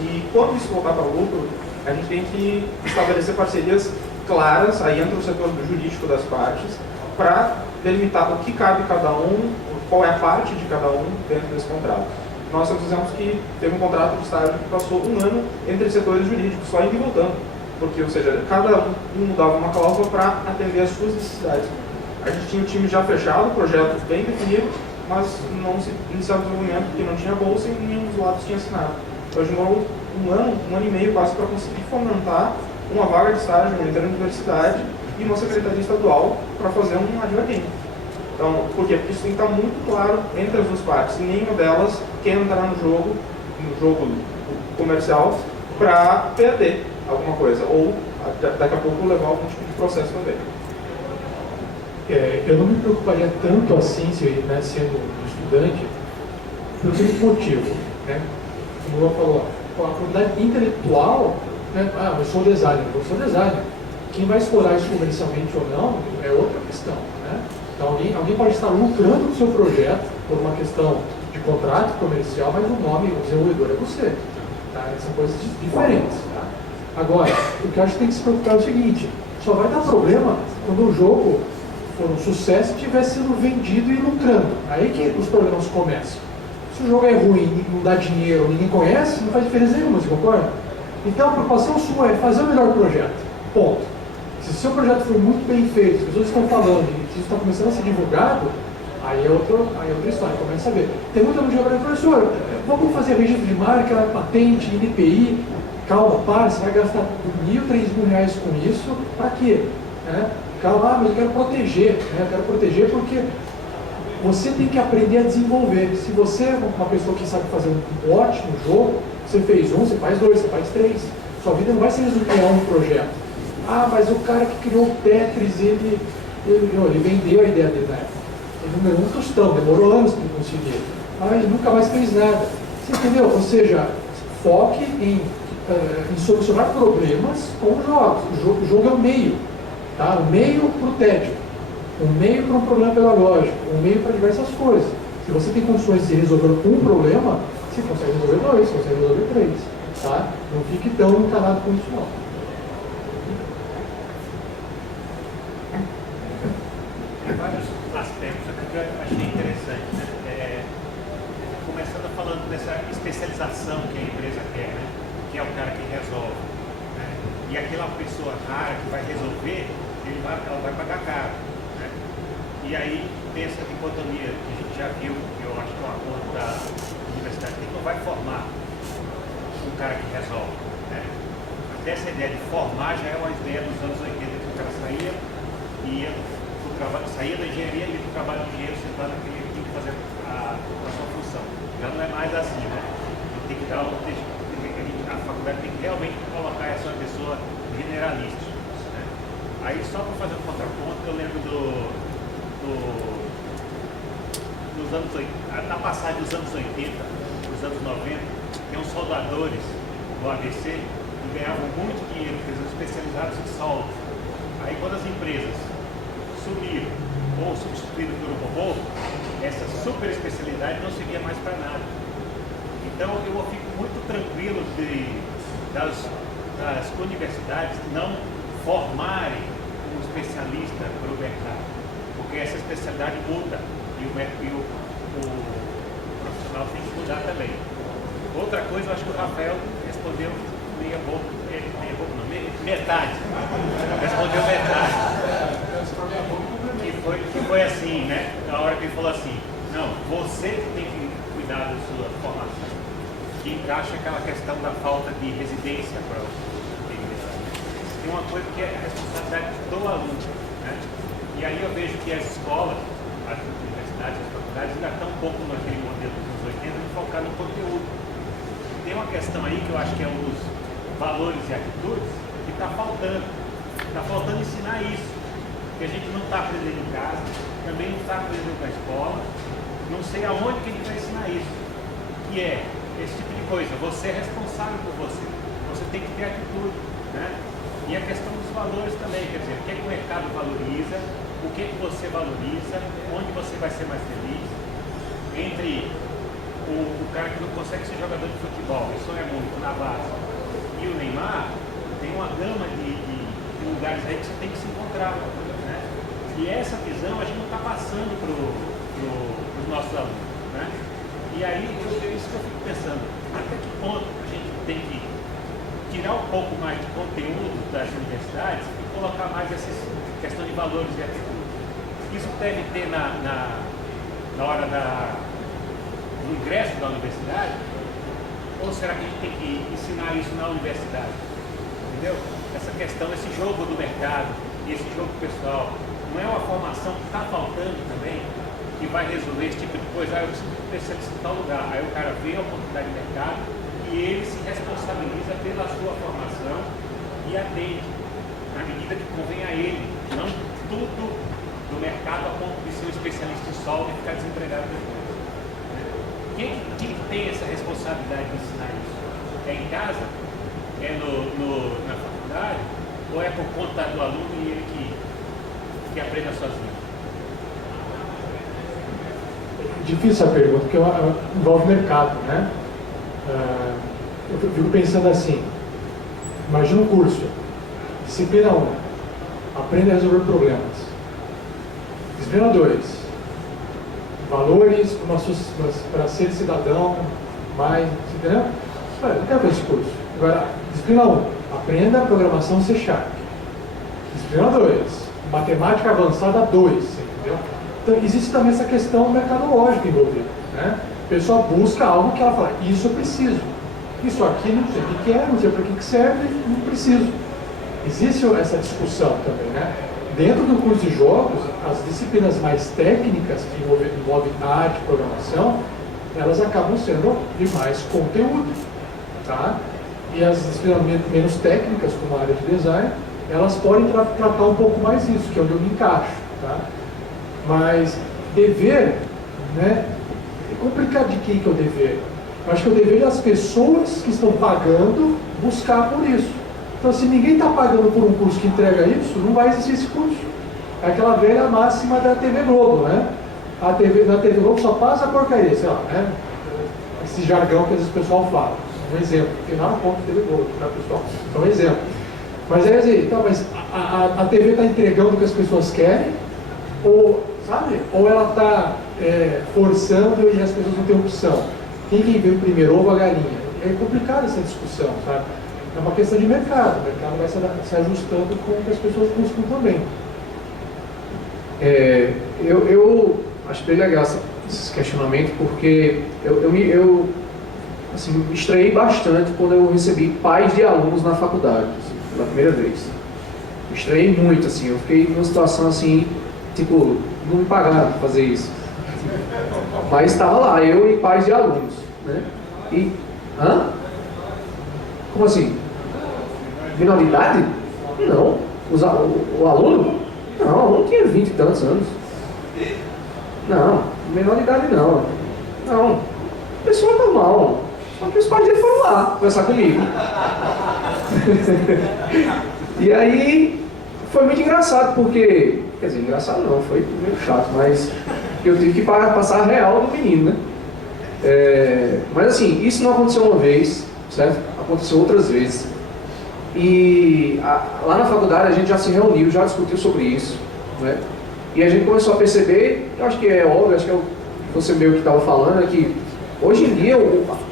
E quando isso voltar para lucro, a gente tem que estabelecer parcerias claras, aí entra o setor jurídico das partes, para delimitar o que cabe cada um, qual é a parte de cada um dentro desse contrato. Nós fizemos que teve um contrato de estágio que passou um ano entre setores jurídicos, só indo e voltando, porque, ou seja, cada um mudava uma cláusula para atender às suas necessidades. A gente tinha o time já fechado, o projeto bem definido, mas não se iniciava o desenvolvimento porque não tinha bolsa e nenhum dos lados tinha assinado. Então, demorou um ano e meio quase para conseguir fomentar uma vaga de estágio entre a universidade e uma secretaria estadual para fazer um advogating. Então, por quê? Porque isso tem que estar muito claro entre as duas partes. Nenhuma delas quer entrar no jogo comercial para perder alguma coisa, ou daqui a pouco levar algum tipo de processo também. Eu não me preocuparia tanto assim, sendo estudante, pelo seguinte motivo, né? Como eu falou, a propriedade intelectual, né? Eu sou designer, Quem vai explorar isso comercialmente ou não é outra questão, né? Então alguém pode estar lucrando com o seu projeto por uma questão de contrato comercial, mas o nome, o desenvolvedor é você. Tá? São coisas diferentes. Tá? Agora, o que eu acho que tem que se preocupar é o seguinte, só vai dar problema quando o jogo for um sucesso e estiver sendo vendido e lucrando. Aí que os problemas começam. Se o jogo é ruim, não dá dinheiro, ninguém conhece, não faz diferença nenhuma, você concorda? Então a preocupação sua é fazer o melhor projeto. Ponto. Se o seu projeto for muito bem feito, as pessoas estão falando e isso está começando a ser divulgado, aí é outra história, começa a ver. Tem muita gente que fala, professor, vamos fazer registro de marca, patente, INPI. Calma, para, você vai gastar R$1.000, R$3.000 com isso, para quê? Calma, mas eu quero proteger, né? Eu quero proteger porque você tem que aprender a desenvolver. Se você é uma pessoa que sabe fazer um ótimo jogo, você fez um, você faz dois, você faz três. Sua vida não vai ser resumida a um projeto. Ah, mas o cara que criou o Tetris, ele vendeu a ideia dele na época. Ele não ganhou um tostão, demorou anos para conseguir. Ah, ele nunca mais fez nada. Você entendeu? Ou seja, foque em solucionar problemas com jogos. O jogo é o meio. Tá? O meio para o tédio. O meio para um problema pedagógico. O meio para diversas coisas. Se você tem condições de resolver um problema, você consegue resolver 2, você consegue resolver 3. Tá? Não fique tão encanado com isso, não. Tem vários aspectos aqui que eu achei interessante, né? Começando falando dessa especialização que a empresa quer, né? Que é o cara que resolve, né? E aquela pessoa rara que vai resolver, ela vai pagar caro, né? E aí tem essa dicotomia que a gente já viu, que eu acho que é um acordo da universidade, que não vai formar um cara que resolve, né? Até essa ideia de formar já é uma ideia dos anos 80, que o cara saía da engenharia e do trabalho de engenheiro sentado naquele que tinha que fazer a sua função. Já não é mais assim, né? Tem que dar a faculdade tem que realmente colocar essa pessoa generalista, né? Aí só para fazer um contraponto, eu lembro dos anos 80, na passagem dos anos 80, dos anos 90, tem uns soldadores do ABC que ganhavam muito dinheiro, porque eles eram especializados em solda. Aí quando as empresas sumiram ou substituíram por um robô, essa super especialidade não servia mais para nada. Então eu fico muito tranquilo das universidades não formarem um especialista para o mercado, porque essa especialidade muda e o profissional tem que mudar também. Outra coisa, eu acho que o Rafael respondeu metade. Respondeu metade. Que foi assim, né? Na hora que ele falou assim, não, você tem que cuidar da sua formação. Que encaixa aquela questão da falta de residência para o tem uma coisa que é a responsabilidade do aluno, né? E aí eu vejo que as escolas, as universidades, as faculdades ainda estão um pouco naquele modelo dos anos 80 de focar no conteúdo. Tem uma questão aí que eu acho que é os valores e atitudes que está faltando. Está faltando ensinar isso. Que a gente não está aprendendo em casa, também não está aprendendo na escola, não sei aonde que a gente vai ensinar isso. Que é esse tipo de coisa, você é responsável por você, você tem que ter atitude, né? E a questão dos valores também, quer dizer, o que o mercado valoriza, o que você valoriza, onde você vai ser mais feliz. Entre o cara que não consegue ser jogador de futebol, que sonha muito na base, e o Neymar, tem uma gama de lugares aí que você tem que se encontrar, né? E essa visão a gente não está passando para os nossos alunos, né? E aí, isso que eu fico pensando, até que ponto a gente tem que tirar um pouco mais de conteúdo das universidades e colocar mais essa questão de valores e atitudes. Isso deve ter na hora do ingresso da universidade, ou será que a gente tem que ensinar isso na universidade? Entendeu? Essa questão, esse jogo do mercado, esse jogo pessoal, não é uma formação que está faltando também, que vai resolver esse tipo de coisa? Eu preciso ter especialista em tal lugar. Aí o cara vê a oportunidade de mercado e ele se responsabiliza pela sua formação e atende, na medida que convém a ele, não tudo do mercado a ponto de ser um especialista em solda e ficar desempregado depois. Quem tem essa responsabilidade de ensinar isso? É em casa? É na faculdade? Ou é por conta do aluno e ele que aprenda sozinho? Difícil a pergunta, porque envolve mercado, né? Eu fico pensando assim, imagina um curso, disciplina 1, aprenda a resolver problemas. Disciplina 2, valores para ser cidadão, mais, entendeu? Não quero ver esse curso. Agora, disciplina 1, aprenda a programação C#. Disciplina 2, matemática avançada 2, entendeu? Então, existe também essa questão mercadológica envolvida, né? O pessoal busca algo que ela fala, isso eu preciso. Isso aqui não sei o que é, não sei para que serve, não preciso. Existe essa discussão também, né? Dentro do curso de jogos, as disciplinas mais técnicas, que envolvem arte, programação, elas acabam sendo de mais conteúdo, tá? e as disciplinas menos técnicas, como a área de design, elas podem tratar um pouco mais isso, que é onde eu me encaixo. Tá? Mas dever, né, é complicado de quem que é o dever. Eu acho que o dever das pessoas que estão pagando buscar por isso. Então, se ninguém está pagando por um curso que entrega isso, não vai existir esse curso. É aquela velha máxima da TV Globo, né? Na TV Globo só passa a porcaria, sei lá, né? Esse jargão que às vezes o pessoal fala. Um exemplo, porque nada contra a TV Globo, tá, pessoal? É um exemplo. Mas é assim, então, mas a TV está entregando o que as pessoas querem, ou, sabe? Ou ela está forçando e as pessoas não têm opção. Quem veio primeiro, ovo ou a galinha? É complicada essa discussão, sabe? É uma questão de mercado. O mercado vai se ajustando com o que as pessoas buscam também. Eu acho bem legal esse questionamento, porque eu assim, me estranhei bastante quando eu recebi pais de alunos na faculdade, assim, pela primeira vez. Me estranhei muito, assim, eu fiquei numa situação assim, tipo, não me pagaram para fazer isso. Mas estava lá, eu e pais de alunos, né? E, como assim? Minoridade? Não. O aluno? Não, o aluno tinha 20 e tantos anos. Não, menoridade não. Não, pessoa normal. Só que os pais dele foram lá conversar comigo. E aí, foi muito engraçado, porque... Quer dizer, engraçado não, foi meio chato, mas eu tive que passar a real do menino, né? Mas assim, isso não aconteceu uma vez, certo? Aconteceu outras vezes. E lá na faculdade a gente já se reuniu, já discutiu sobre isso, né? E a gente começou a perceber, eu acho que é óbvio, acho que você meio que estava falando, é que hoje em dia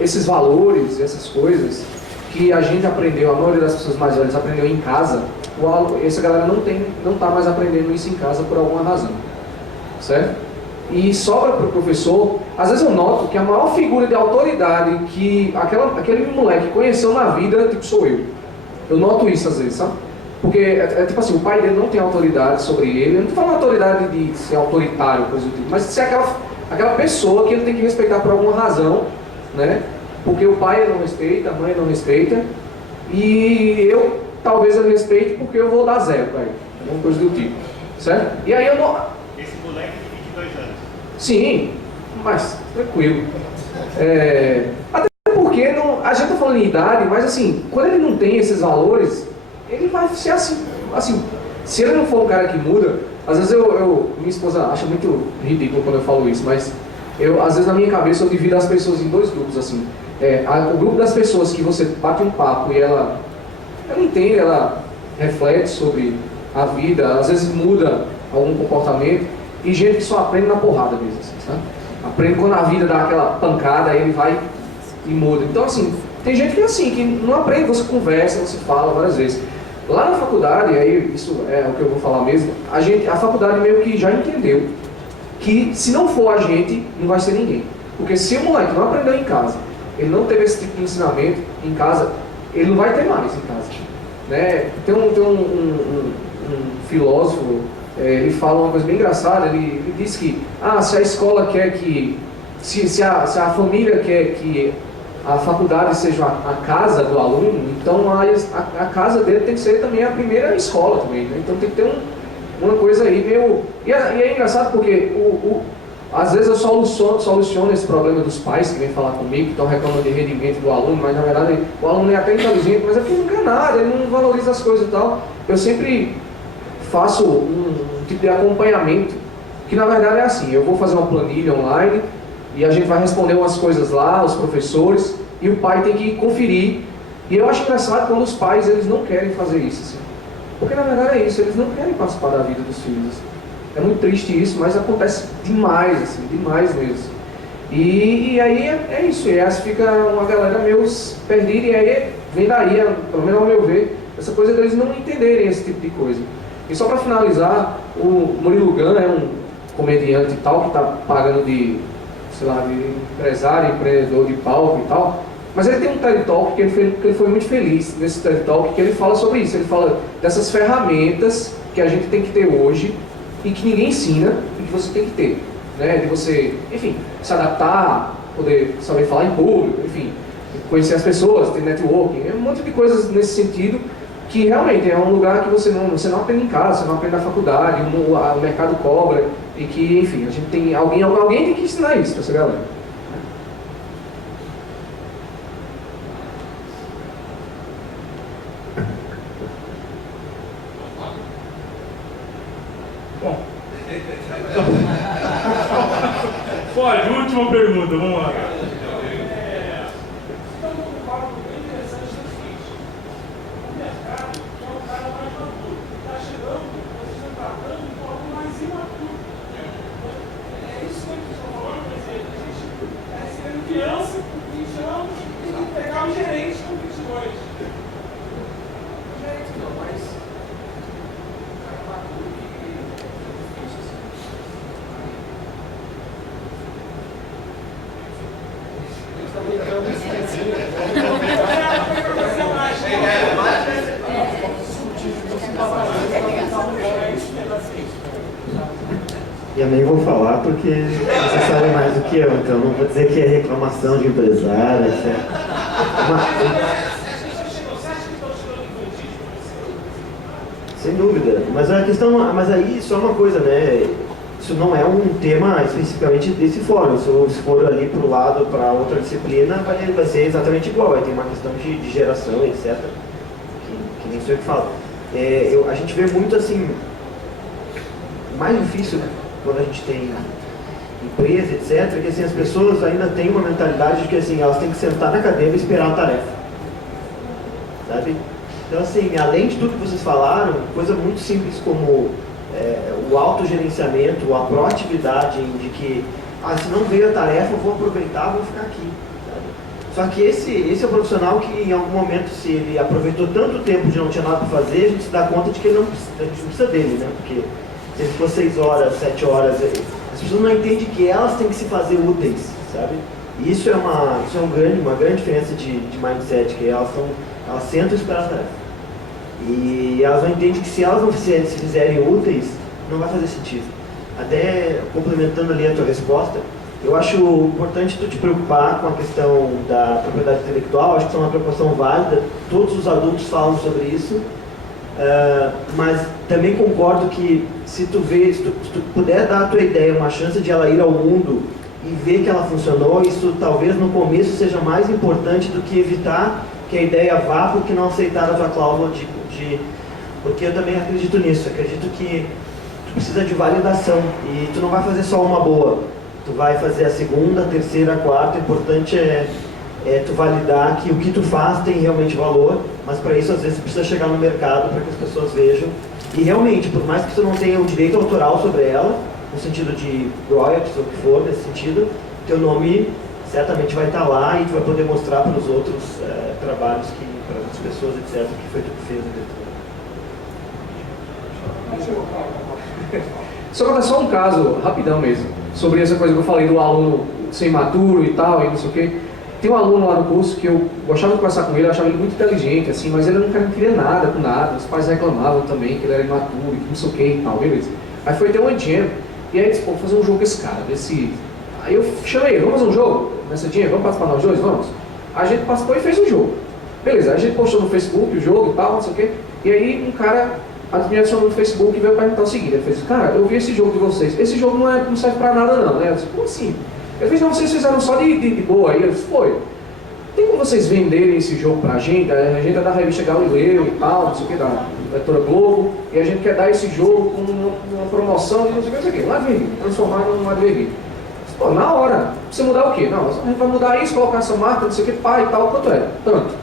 esses valores, essas coisas que a gente aprendeu, a maioria das pessoas mais velhas aprendeu em casa, essa galera não está mais aprendendo isso em casa por alguma razão, certo? E sobra para o professor, às vezes eu noto que a maior figura de autoridade que aquele moleque conheceu na vida, tipo, sou eu. Eu noto isso às vezes, sabe? Porque é tipo assim, o pai dele não tem autoridade sobre ele, eu não estou falando autoridade de ser autoritário, coisa do tipo, mas de ser aquela pessoa que ele tem que respeitar por alguma razão, né? Porque o pai não respeita, a mãe não respeita, e eu talvez eu respeite porque eu vou dar zero para ele, alguma coisa do tipo, certo? E aí eu não... Esse moleque de 22 anos. Sim, mas tranquilo. Até porque a gente está falando em idade, mas assim, quando ele não tem esses valores, ele vai ser assim, se ele não for um cara que muda, às vezes minha esposa acha muito ridículo quando eu falo isso, mas às vezes na minha cabeça eu divido as pessoas em dois grupos, assim. O grupo das pessoas que você bate um papo e ela entende, ela reflete sobre a vida, às vezes muda algum comportamento, e gente que só aprende na porrada mesmo, assim, sabe? Aprende quando a vida dá aquela pancada, aí ele vai e muda. Então assim, tem gente que é assim, que não aprende, você conversa, você fala várias vezes. Lá na faculdade, aí isso é o que eu vou falar mesmo, a faculdade meio que já entendeu que se não for a gente, não vai ser ninguém. Porque se o moleque não aprendeu em casa, ele não teve esse tipo de ensinamento em casa, ele não vai ter mais em casa, né? Tem um filósofo, ele fala uma coisa bem engraçada, ele diz que se a escola quer que, se a família quer que a faculdade seja a casa do aluno, então a casa dele tem que ser também a primeira escola também, né? Então tem que ter uma coisa aí meio... E é engraçado porque às vezes eu soluciono esse problema dos pais que vêm falar comigo, que estão reclamando de rendimento do aluno, mas na verdade o aluno é até inteligente, mas é porque não quer nada, ele não valoriza as coisas e tal. Eu sempre faço um tipo de acompanhamento, que na verdade é assim, eu vou fazer uma planilha online, e a gente vai responder umas coisas lá, os professores, e o pai tem que conferir. E eu acho engraçado quando os pais eles não querem fazer isso, assim. Porque na verdade é isso, eles não querem participar da vida dos filhos. Assim. É muito triste isso, mas acontece demais, assim, demais mesmo. E aí é isso, e essa fica uma galera meio perdida, e aí vem daí, pelo menos ao meu ver, essa coisa deles não entenderem esse tipo de coisa. E só para finalizar, o Murilo Gun é um comediante e tal, que está pagando de empresário, empreendedor de palco e tal, mas ele tem um TED Talk que ele foi muito feliz nesse TED Talk, que ele fala sobre isso, ele fala dessas ferramentas que a gente tem que ter hoje e que ninguém ensina e que você tem que ter, né? De você, enfim, se adaptar, poder saber falar em público, enfim, conhecer as pessoas, ter networking, um monte de coisas nesse sentido, que realmente é um lugar que você não aprende em casa, você não aprende na faculdade, o mercado cobra, e que, enfim, a gente tem alguém tem que ensinar isso para essa galera. Bom. Pode, última pergunta, vamos lá. Criança com 20 anos e pegar um gerente com 22. Gerente não, mas cara maduro que difícil E eu nem vou falar porque você sabe mais do que eu, então não vou dizer que é reclamação de empresário, etc. Sem dúvida, mas a questão, mas aí só uma coisa, né? Isso não é um tema especificamente desse fórum. Se for ali para o lado, para outra disciplina, vai ser exatamente igual, vai ter uma questão de geração, etc. Que nem sei o que fala. A gente vê muito assim, mais difícil, né? Quando a gente tem empresa, etc., que assim, as pessoas ainda têm uma mentalidade de que assim, elas têm que sentar na cadeira e esperar a tarefa. Sabe? Então, assim, além de tudo que vocês falaram, coisa muito simples como o autogerenciamento, a proatividade de que, se não veio a tarefa, eu vou aproveitar, vou ficar aqui. Sabe? Só que esse é o profissional que, em algum momento, se ele aproveitou tanto tempo de não ter nada para fazer, a gente se dá conta de que a gente não precisa dele, né? Porque se ele for 6 horas, 7 horas, as pessoas não entendem que elas têm que se fazer úteis, sabe? E isso é uma grande diferença de mindset, que elas sentam e esperam a tarefa. E elas não entendem que se elas não se fizerem úteis, não vai fazer sentido. Até complementando ali a tua resposta, eu acho importante tu te preocupar com a questão da propriedade intelectual, acho que é uma preocupação válida, todos os adultos falam sobre isso. Mas também concordo que se tu puder dar a tua ideia uma chance de ela ir ao mundo e ver que ela funcionou, isso talvez no começo seja mais importante do que evitar que a ideia vá porque não aceitar a tua cláusula porque eu também acredito nisso, acredito que tu precisa de validação e tu não vai fazer só uma boa, tu vai fazer a segunda, a terceira, a quarta, o importante é tu validar que o que tu faz tem realmente valor, mas para isso às vezes tu precisa chegar no mercado para que as pessoas vejam. E realmente, por mais que tu não tenha o direito autoral sobre ela, no sentido de royalties ou o que for, nesse sentido, teu nome certamente vai estar lá e tu vai poder mostrar para os outros trabalhos, para as pessoas, etc., que foi tu que fez. Só um caso, rapidão mesmo, sobre essa coisa que eu falei do aluno ser imaturo e tal, e não sei o quê. Tem um aluno lá no curso que eu gostava de conversar com ele, eu achava ele muito inteligente, assim, mas ele não queria nada com nada, os pais reclamavam também que ele era imaturo, que não sei o que e tal, beleza. Aí foi ter um jam, e aí disse, pô, vou fazer um jogo com esse cara, ver se... Aí eu chamei ele, vamos fazer um jogo nessa jam, vamos participar nós dois, vamos? A gente participou e fez um jogo. Beleza, a gente postou no Facebook o jogo e tal, não sei o que, e aí um cara me adicionou no Facebook e veio perguntar o seguinte, ele fez, cara, eu vi esse jogo de vocês, esse jogo não serve pra nada não, né? Eu disse, como assim? Ele fez, não, vocês fizeram só de boa. Aí eu disse, foi. Tem como vocês venderem esse jogo pra gente? A gente é da revista Galileu e tal, não sei o que, da editora Globo, e a gente quer dar esse jogo com uma promoção de não sei o que, não sei o que. Lá vem, transformar num adverbial. Pô, na hora, você mudar o quê? Não, a gente vai mudar isso, colocar essa marca, não sei o que, pá e tal, quanto é? Tanto.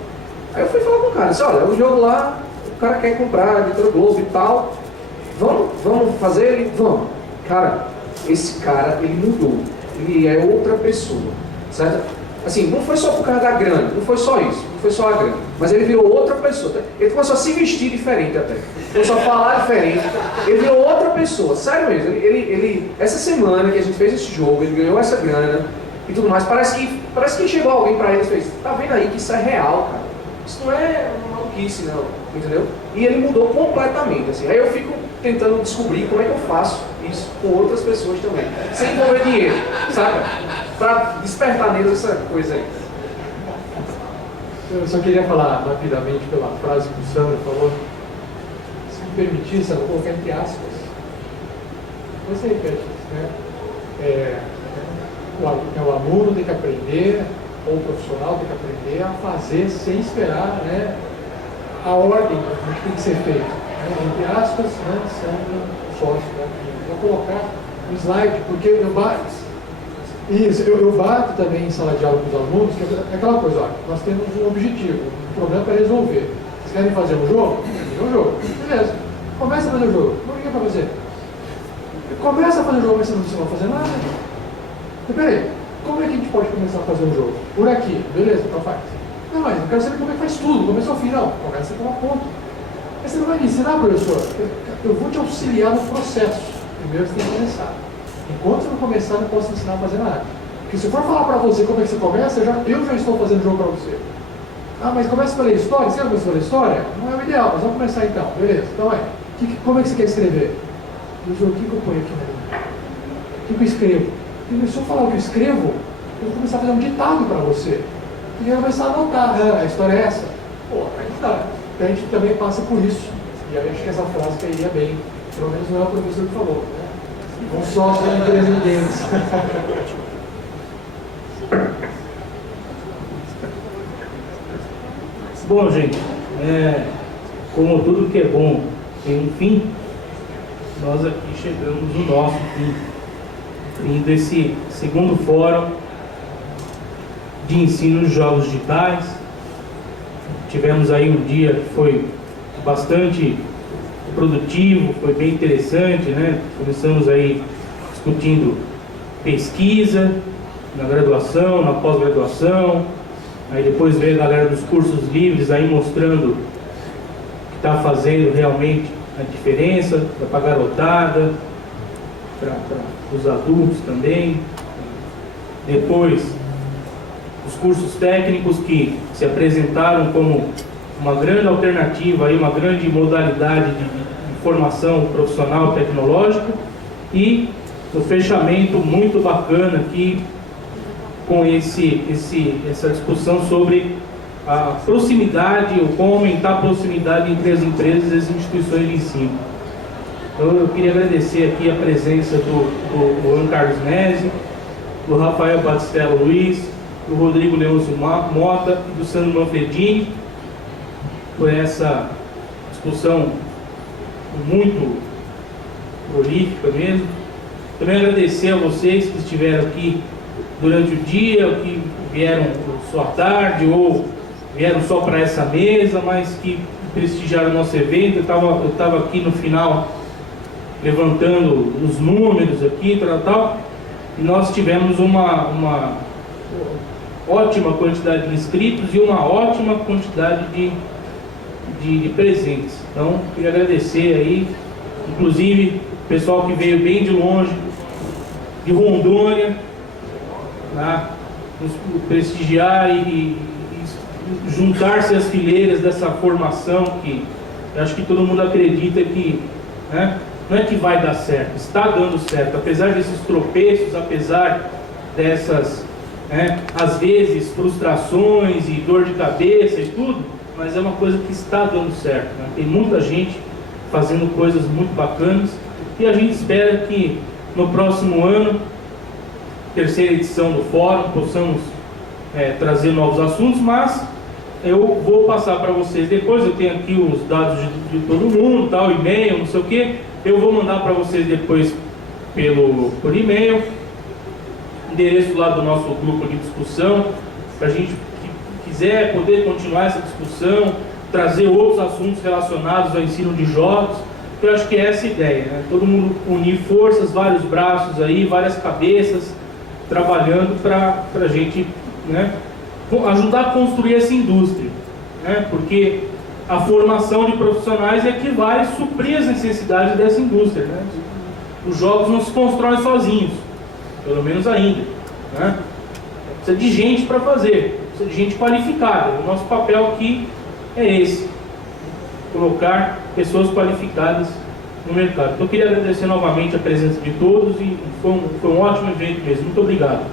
Aí eu fui falar com o cara, disse, olha, o jogo lá, o cara quer comprar, a editora Globo e tal, vamos fazer ele? Vamos. Cara, esse cara, ele mudou. Ele é outra pessoa, certo? Assim, não foi só por causa da grana, não foi só isso, não foi só a grana, mas ele virou outra pessoa, ele começou a se vestir diferente até, começou a falar diferente, ele virou outra pessoa, sério mesmo, ele essa semana que a gente fez esse jogo, ele ganhou essa grana e tudo mais, parece que chegou alguém pra ele e fez, tá vendo aí que isso é real, cara, isso não é uma maluquice não, entendeu? E ele mudou completamente, assim, aí eu fico tentando descobrir como é que eu faço isso com outras pessoas também, sem envolver dinheiro, sabe? Para despertar neles essa coisa aí. Eu só queria falar rapidamente pela frase que o Sandro falou. Se me permitir, Sandro, eu vou colocar entre aspas. Você repete isso, né? O aluno tem que aprender, ou o profissional tem que aprender a fazer sem esperar, né, a ordem do que tem que ser feito. Né? Entre aspas, né, Sandro, sócio, né? Vou colocar um slide, porque eu bato também em sala de aula com os alunos, que é aquela coisa, olha, nós temos um objetivo, um problema para resolver. Vocês querem fazer um jogo? Fazer um jogo. Beleza. Começa a fazer o jogo. O que é para fazer? Começa a fazer o jogo, mas você não vai fazer nada. Então, peraí, como é que a gente pode começar a fazer um jogo? Por aqui. Beleza, então faz. Não, mas eu quero saber como é que faz tudo, começo ao fim. Não, começa com uma ponta. Mas você não vai me ensinar, professor? Eu vou te auxiliar no processo. Primeiro você tem que começar. Enquanto você não começar, eu não posso ensinar a fazer nada. Porque se eu for falar para você como é que você começa, eu já estou fazendo jogo para você. Ah, mas começa pela história? Você quer começar pela história? Não é o ideal, mas vamos começar então. Beleza, então como é que você quer escrever? O que eu ponho aqui na linha? O que eu escrevo? E se eu falar o que eu escrevo, eu vou começar a fazer um ditado para você. E aí eu vou começar a anotar. A história é essa? Pô, aí tá. Então a gente também passa por isso. E aí acho que essa frase cairia bem. Pelo menos não é o professor que falou, né? Um sócio da empresa deles. Bom, gente, como tudo que é bom tem um fim, nós aqui chegamos no nosso fim desse segundo fórum de ensino de jogos digitais. Tivemos aí um dia que foi bastante produtivo, foi bem interessante, né? Começamos aí discutindo pesquisa na graduação, na pós-graduação, aí depois veio a galera dos cursos livres aí mostrando que está fazendo realmente a diferença para a garotada, para os adultos também. Depois os cursos técnicos que se apresentaram como uma grande alternativa, aí, uma grande modalidade de formação profissional tecnológica, e o fechamento muito bacana aqui com essa discussão sobre a proximidade, ou como aumentar a proximidade entre as empresas e as instituições de ensino. Então eu queria agradecer aqui a presença do Juan Carlos Nesi, do Rafael Batistello Luiz, do Rodrigo Leôncio Mota e do Sandro Manfredini, por essa discussão muito prolífica mesmo. Também agradecer a vocês que estiveram aqui durante o dia, que vieram só à tarde ou vieram só para essa mesa, mas que prestigiaram o nosso evento. Eu estava aqui no final levantando os números aqui, tal, e nós tivemos uma ótima quantidade de inscritos e uma ótima quantidade de presentes. Então, queria agradecer aí, inclusive, o pessoal que veio bem de longe, de Rondônia, tá? Nos prestigiar e juntar-se às fileiras dessa formação que eu acho que todo mundo acredita que, né, não é que vai dar certo, está dando certo, apesar desses tropeços, apesar dessas, né, às vezes, frustrações e dor de cabeça e tudo, mas é uma coisa que está dando certo, né? Tem muita gente fazendo coisas muito bacanas e a gente espera que no próximo ano, terceira edição do fórum, possamos trazer novos assuntos, mas eu vou passar para vocês depois. Eu tenho aqui os dados de todo mundo, tal, e-mail, não sei o que. Eu vou mandar para vocês depois por e-mail, endereço lá do nosso grupo de discussão, para a gente quiser poder continuar essa discussão, trazer outros assuntos relacionados ao ensino de jogos. Eu acho que é essa a ideia, né? Todo mundo unir forças, vários braços aí, várias cabeças, trabalhando para a gente, né, ajudar a construir essa indústria, né? Porque a formação de profissionais é que vai suprir as necessidades dessa indústria, né? Os jogos não se constroem sozinhos, pelo menos ainda, né? Precisa de gente para fazer, precisa de gente qualificada. O nosso papel aqui é esse, colocar pessoas qualificadas no mercado. Então eu queria agradecer novamente a presença de todos e foi um ótimo evento mesmo. Muito obrigado.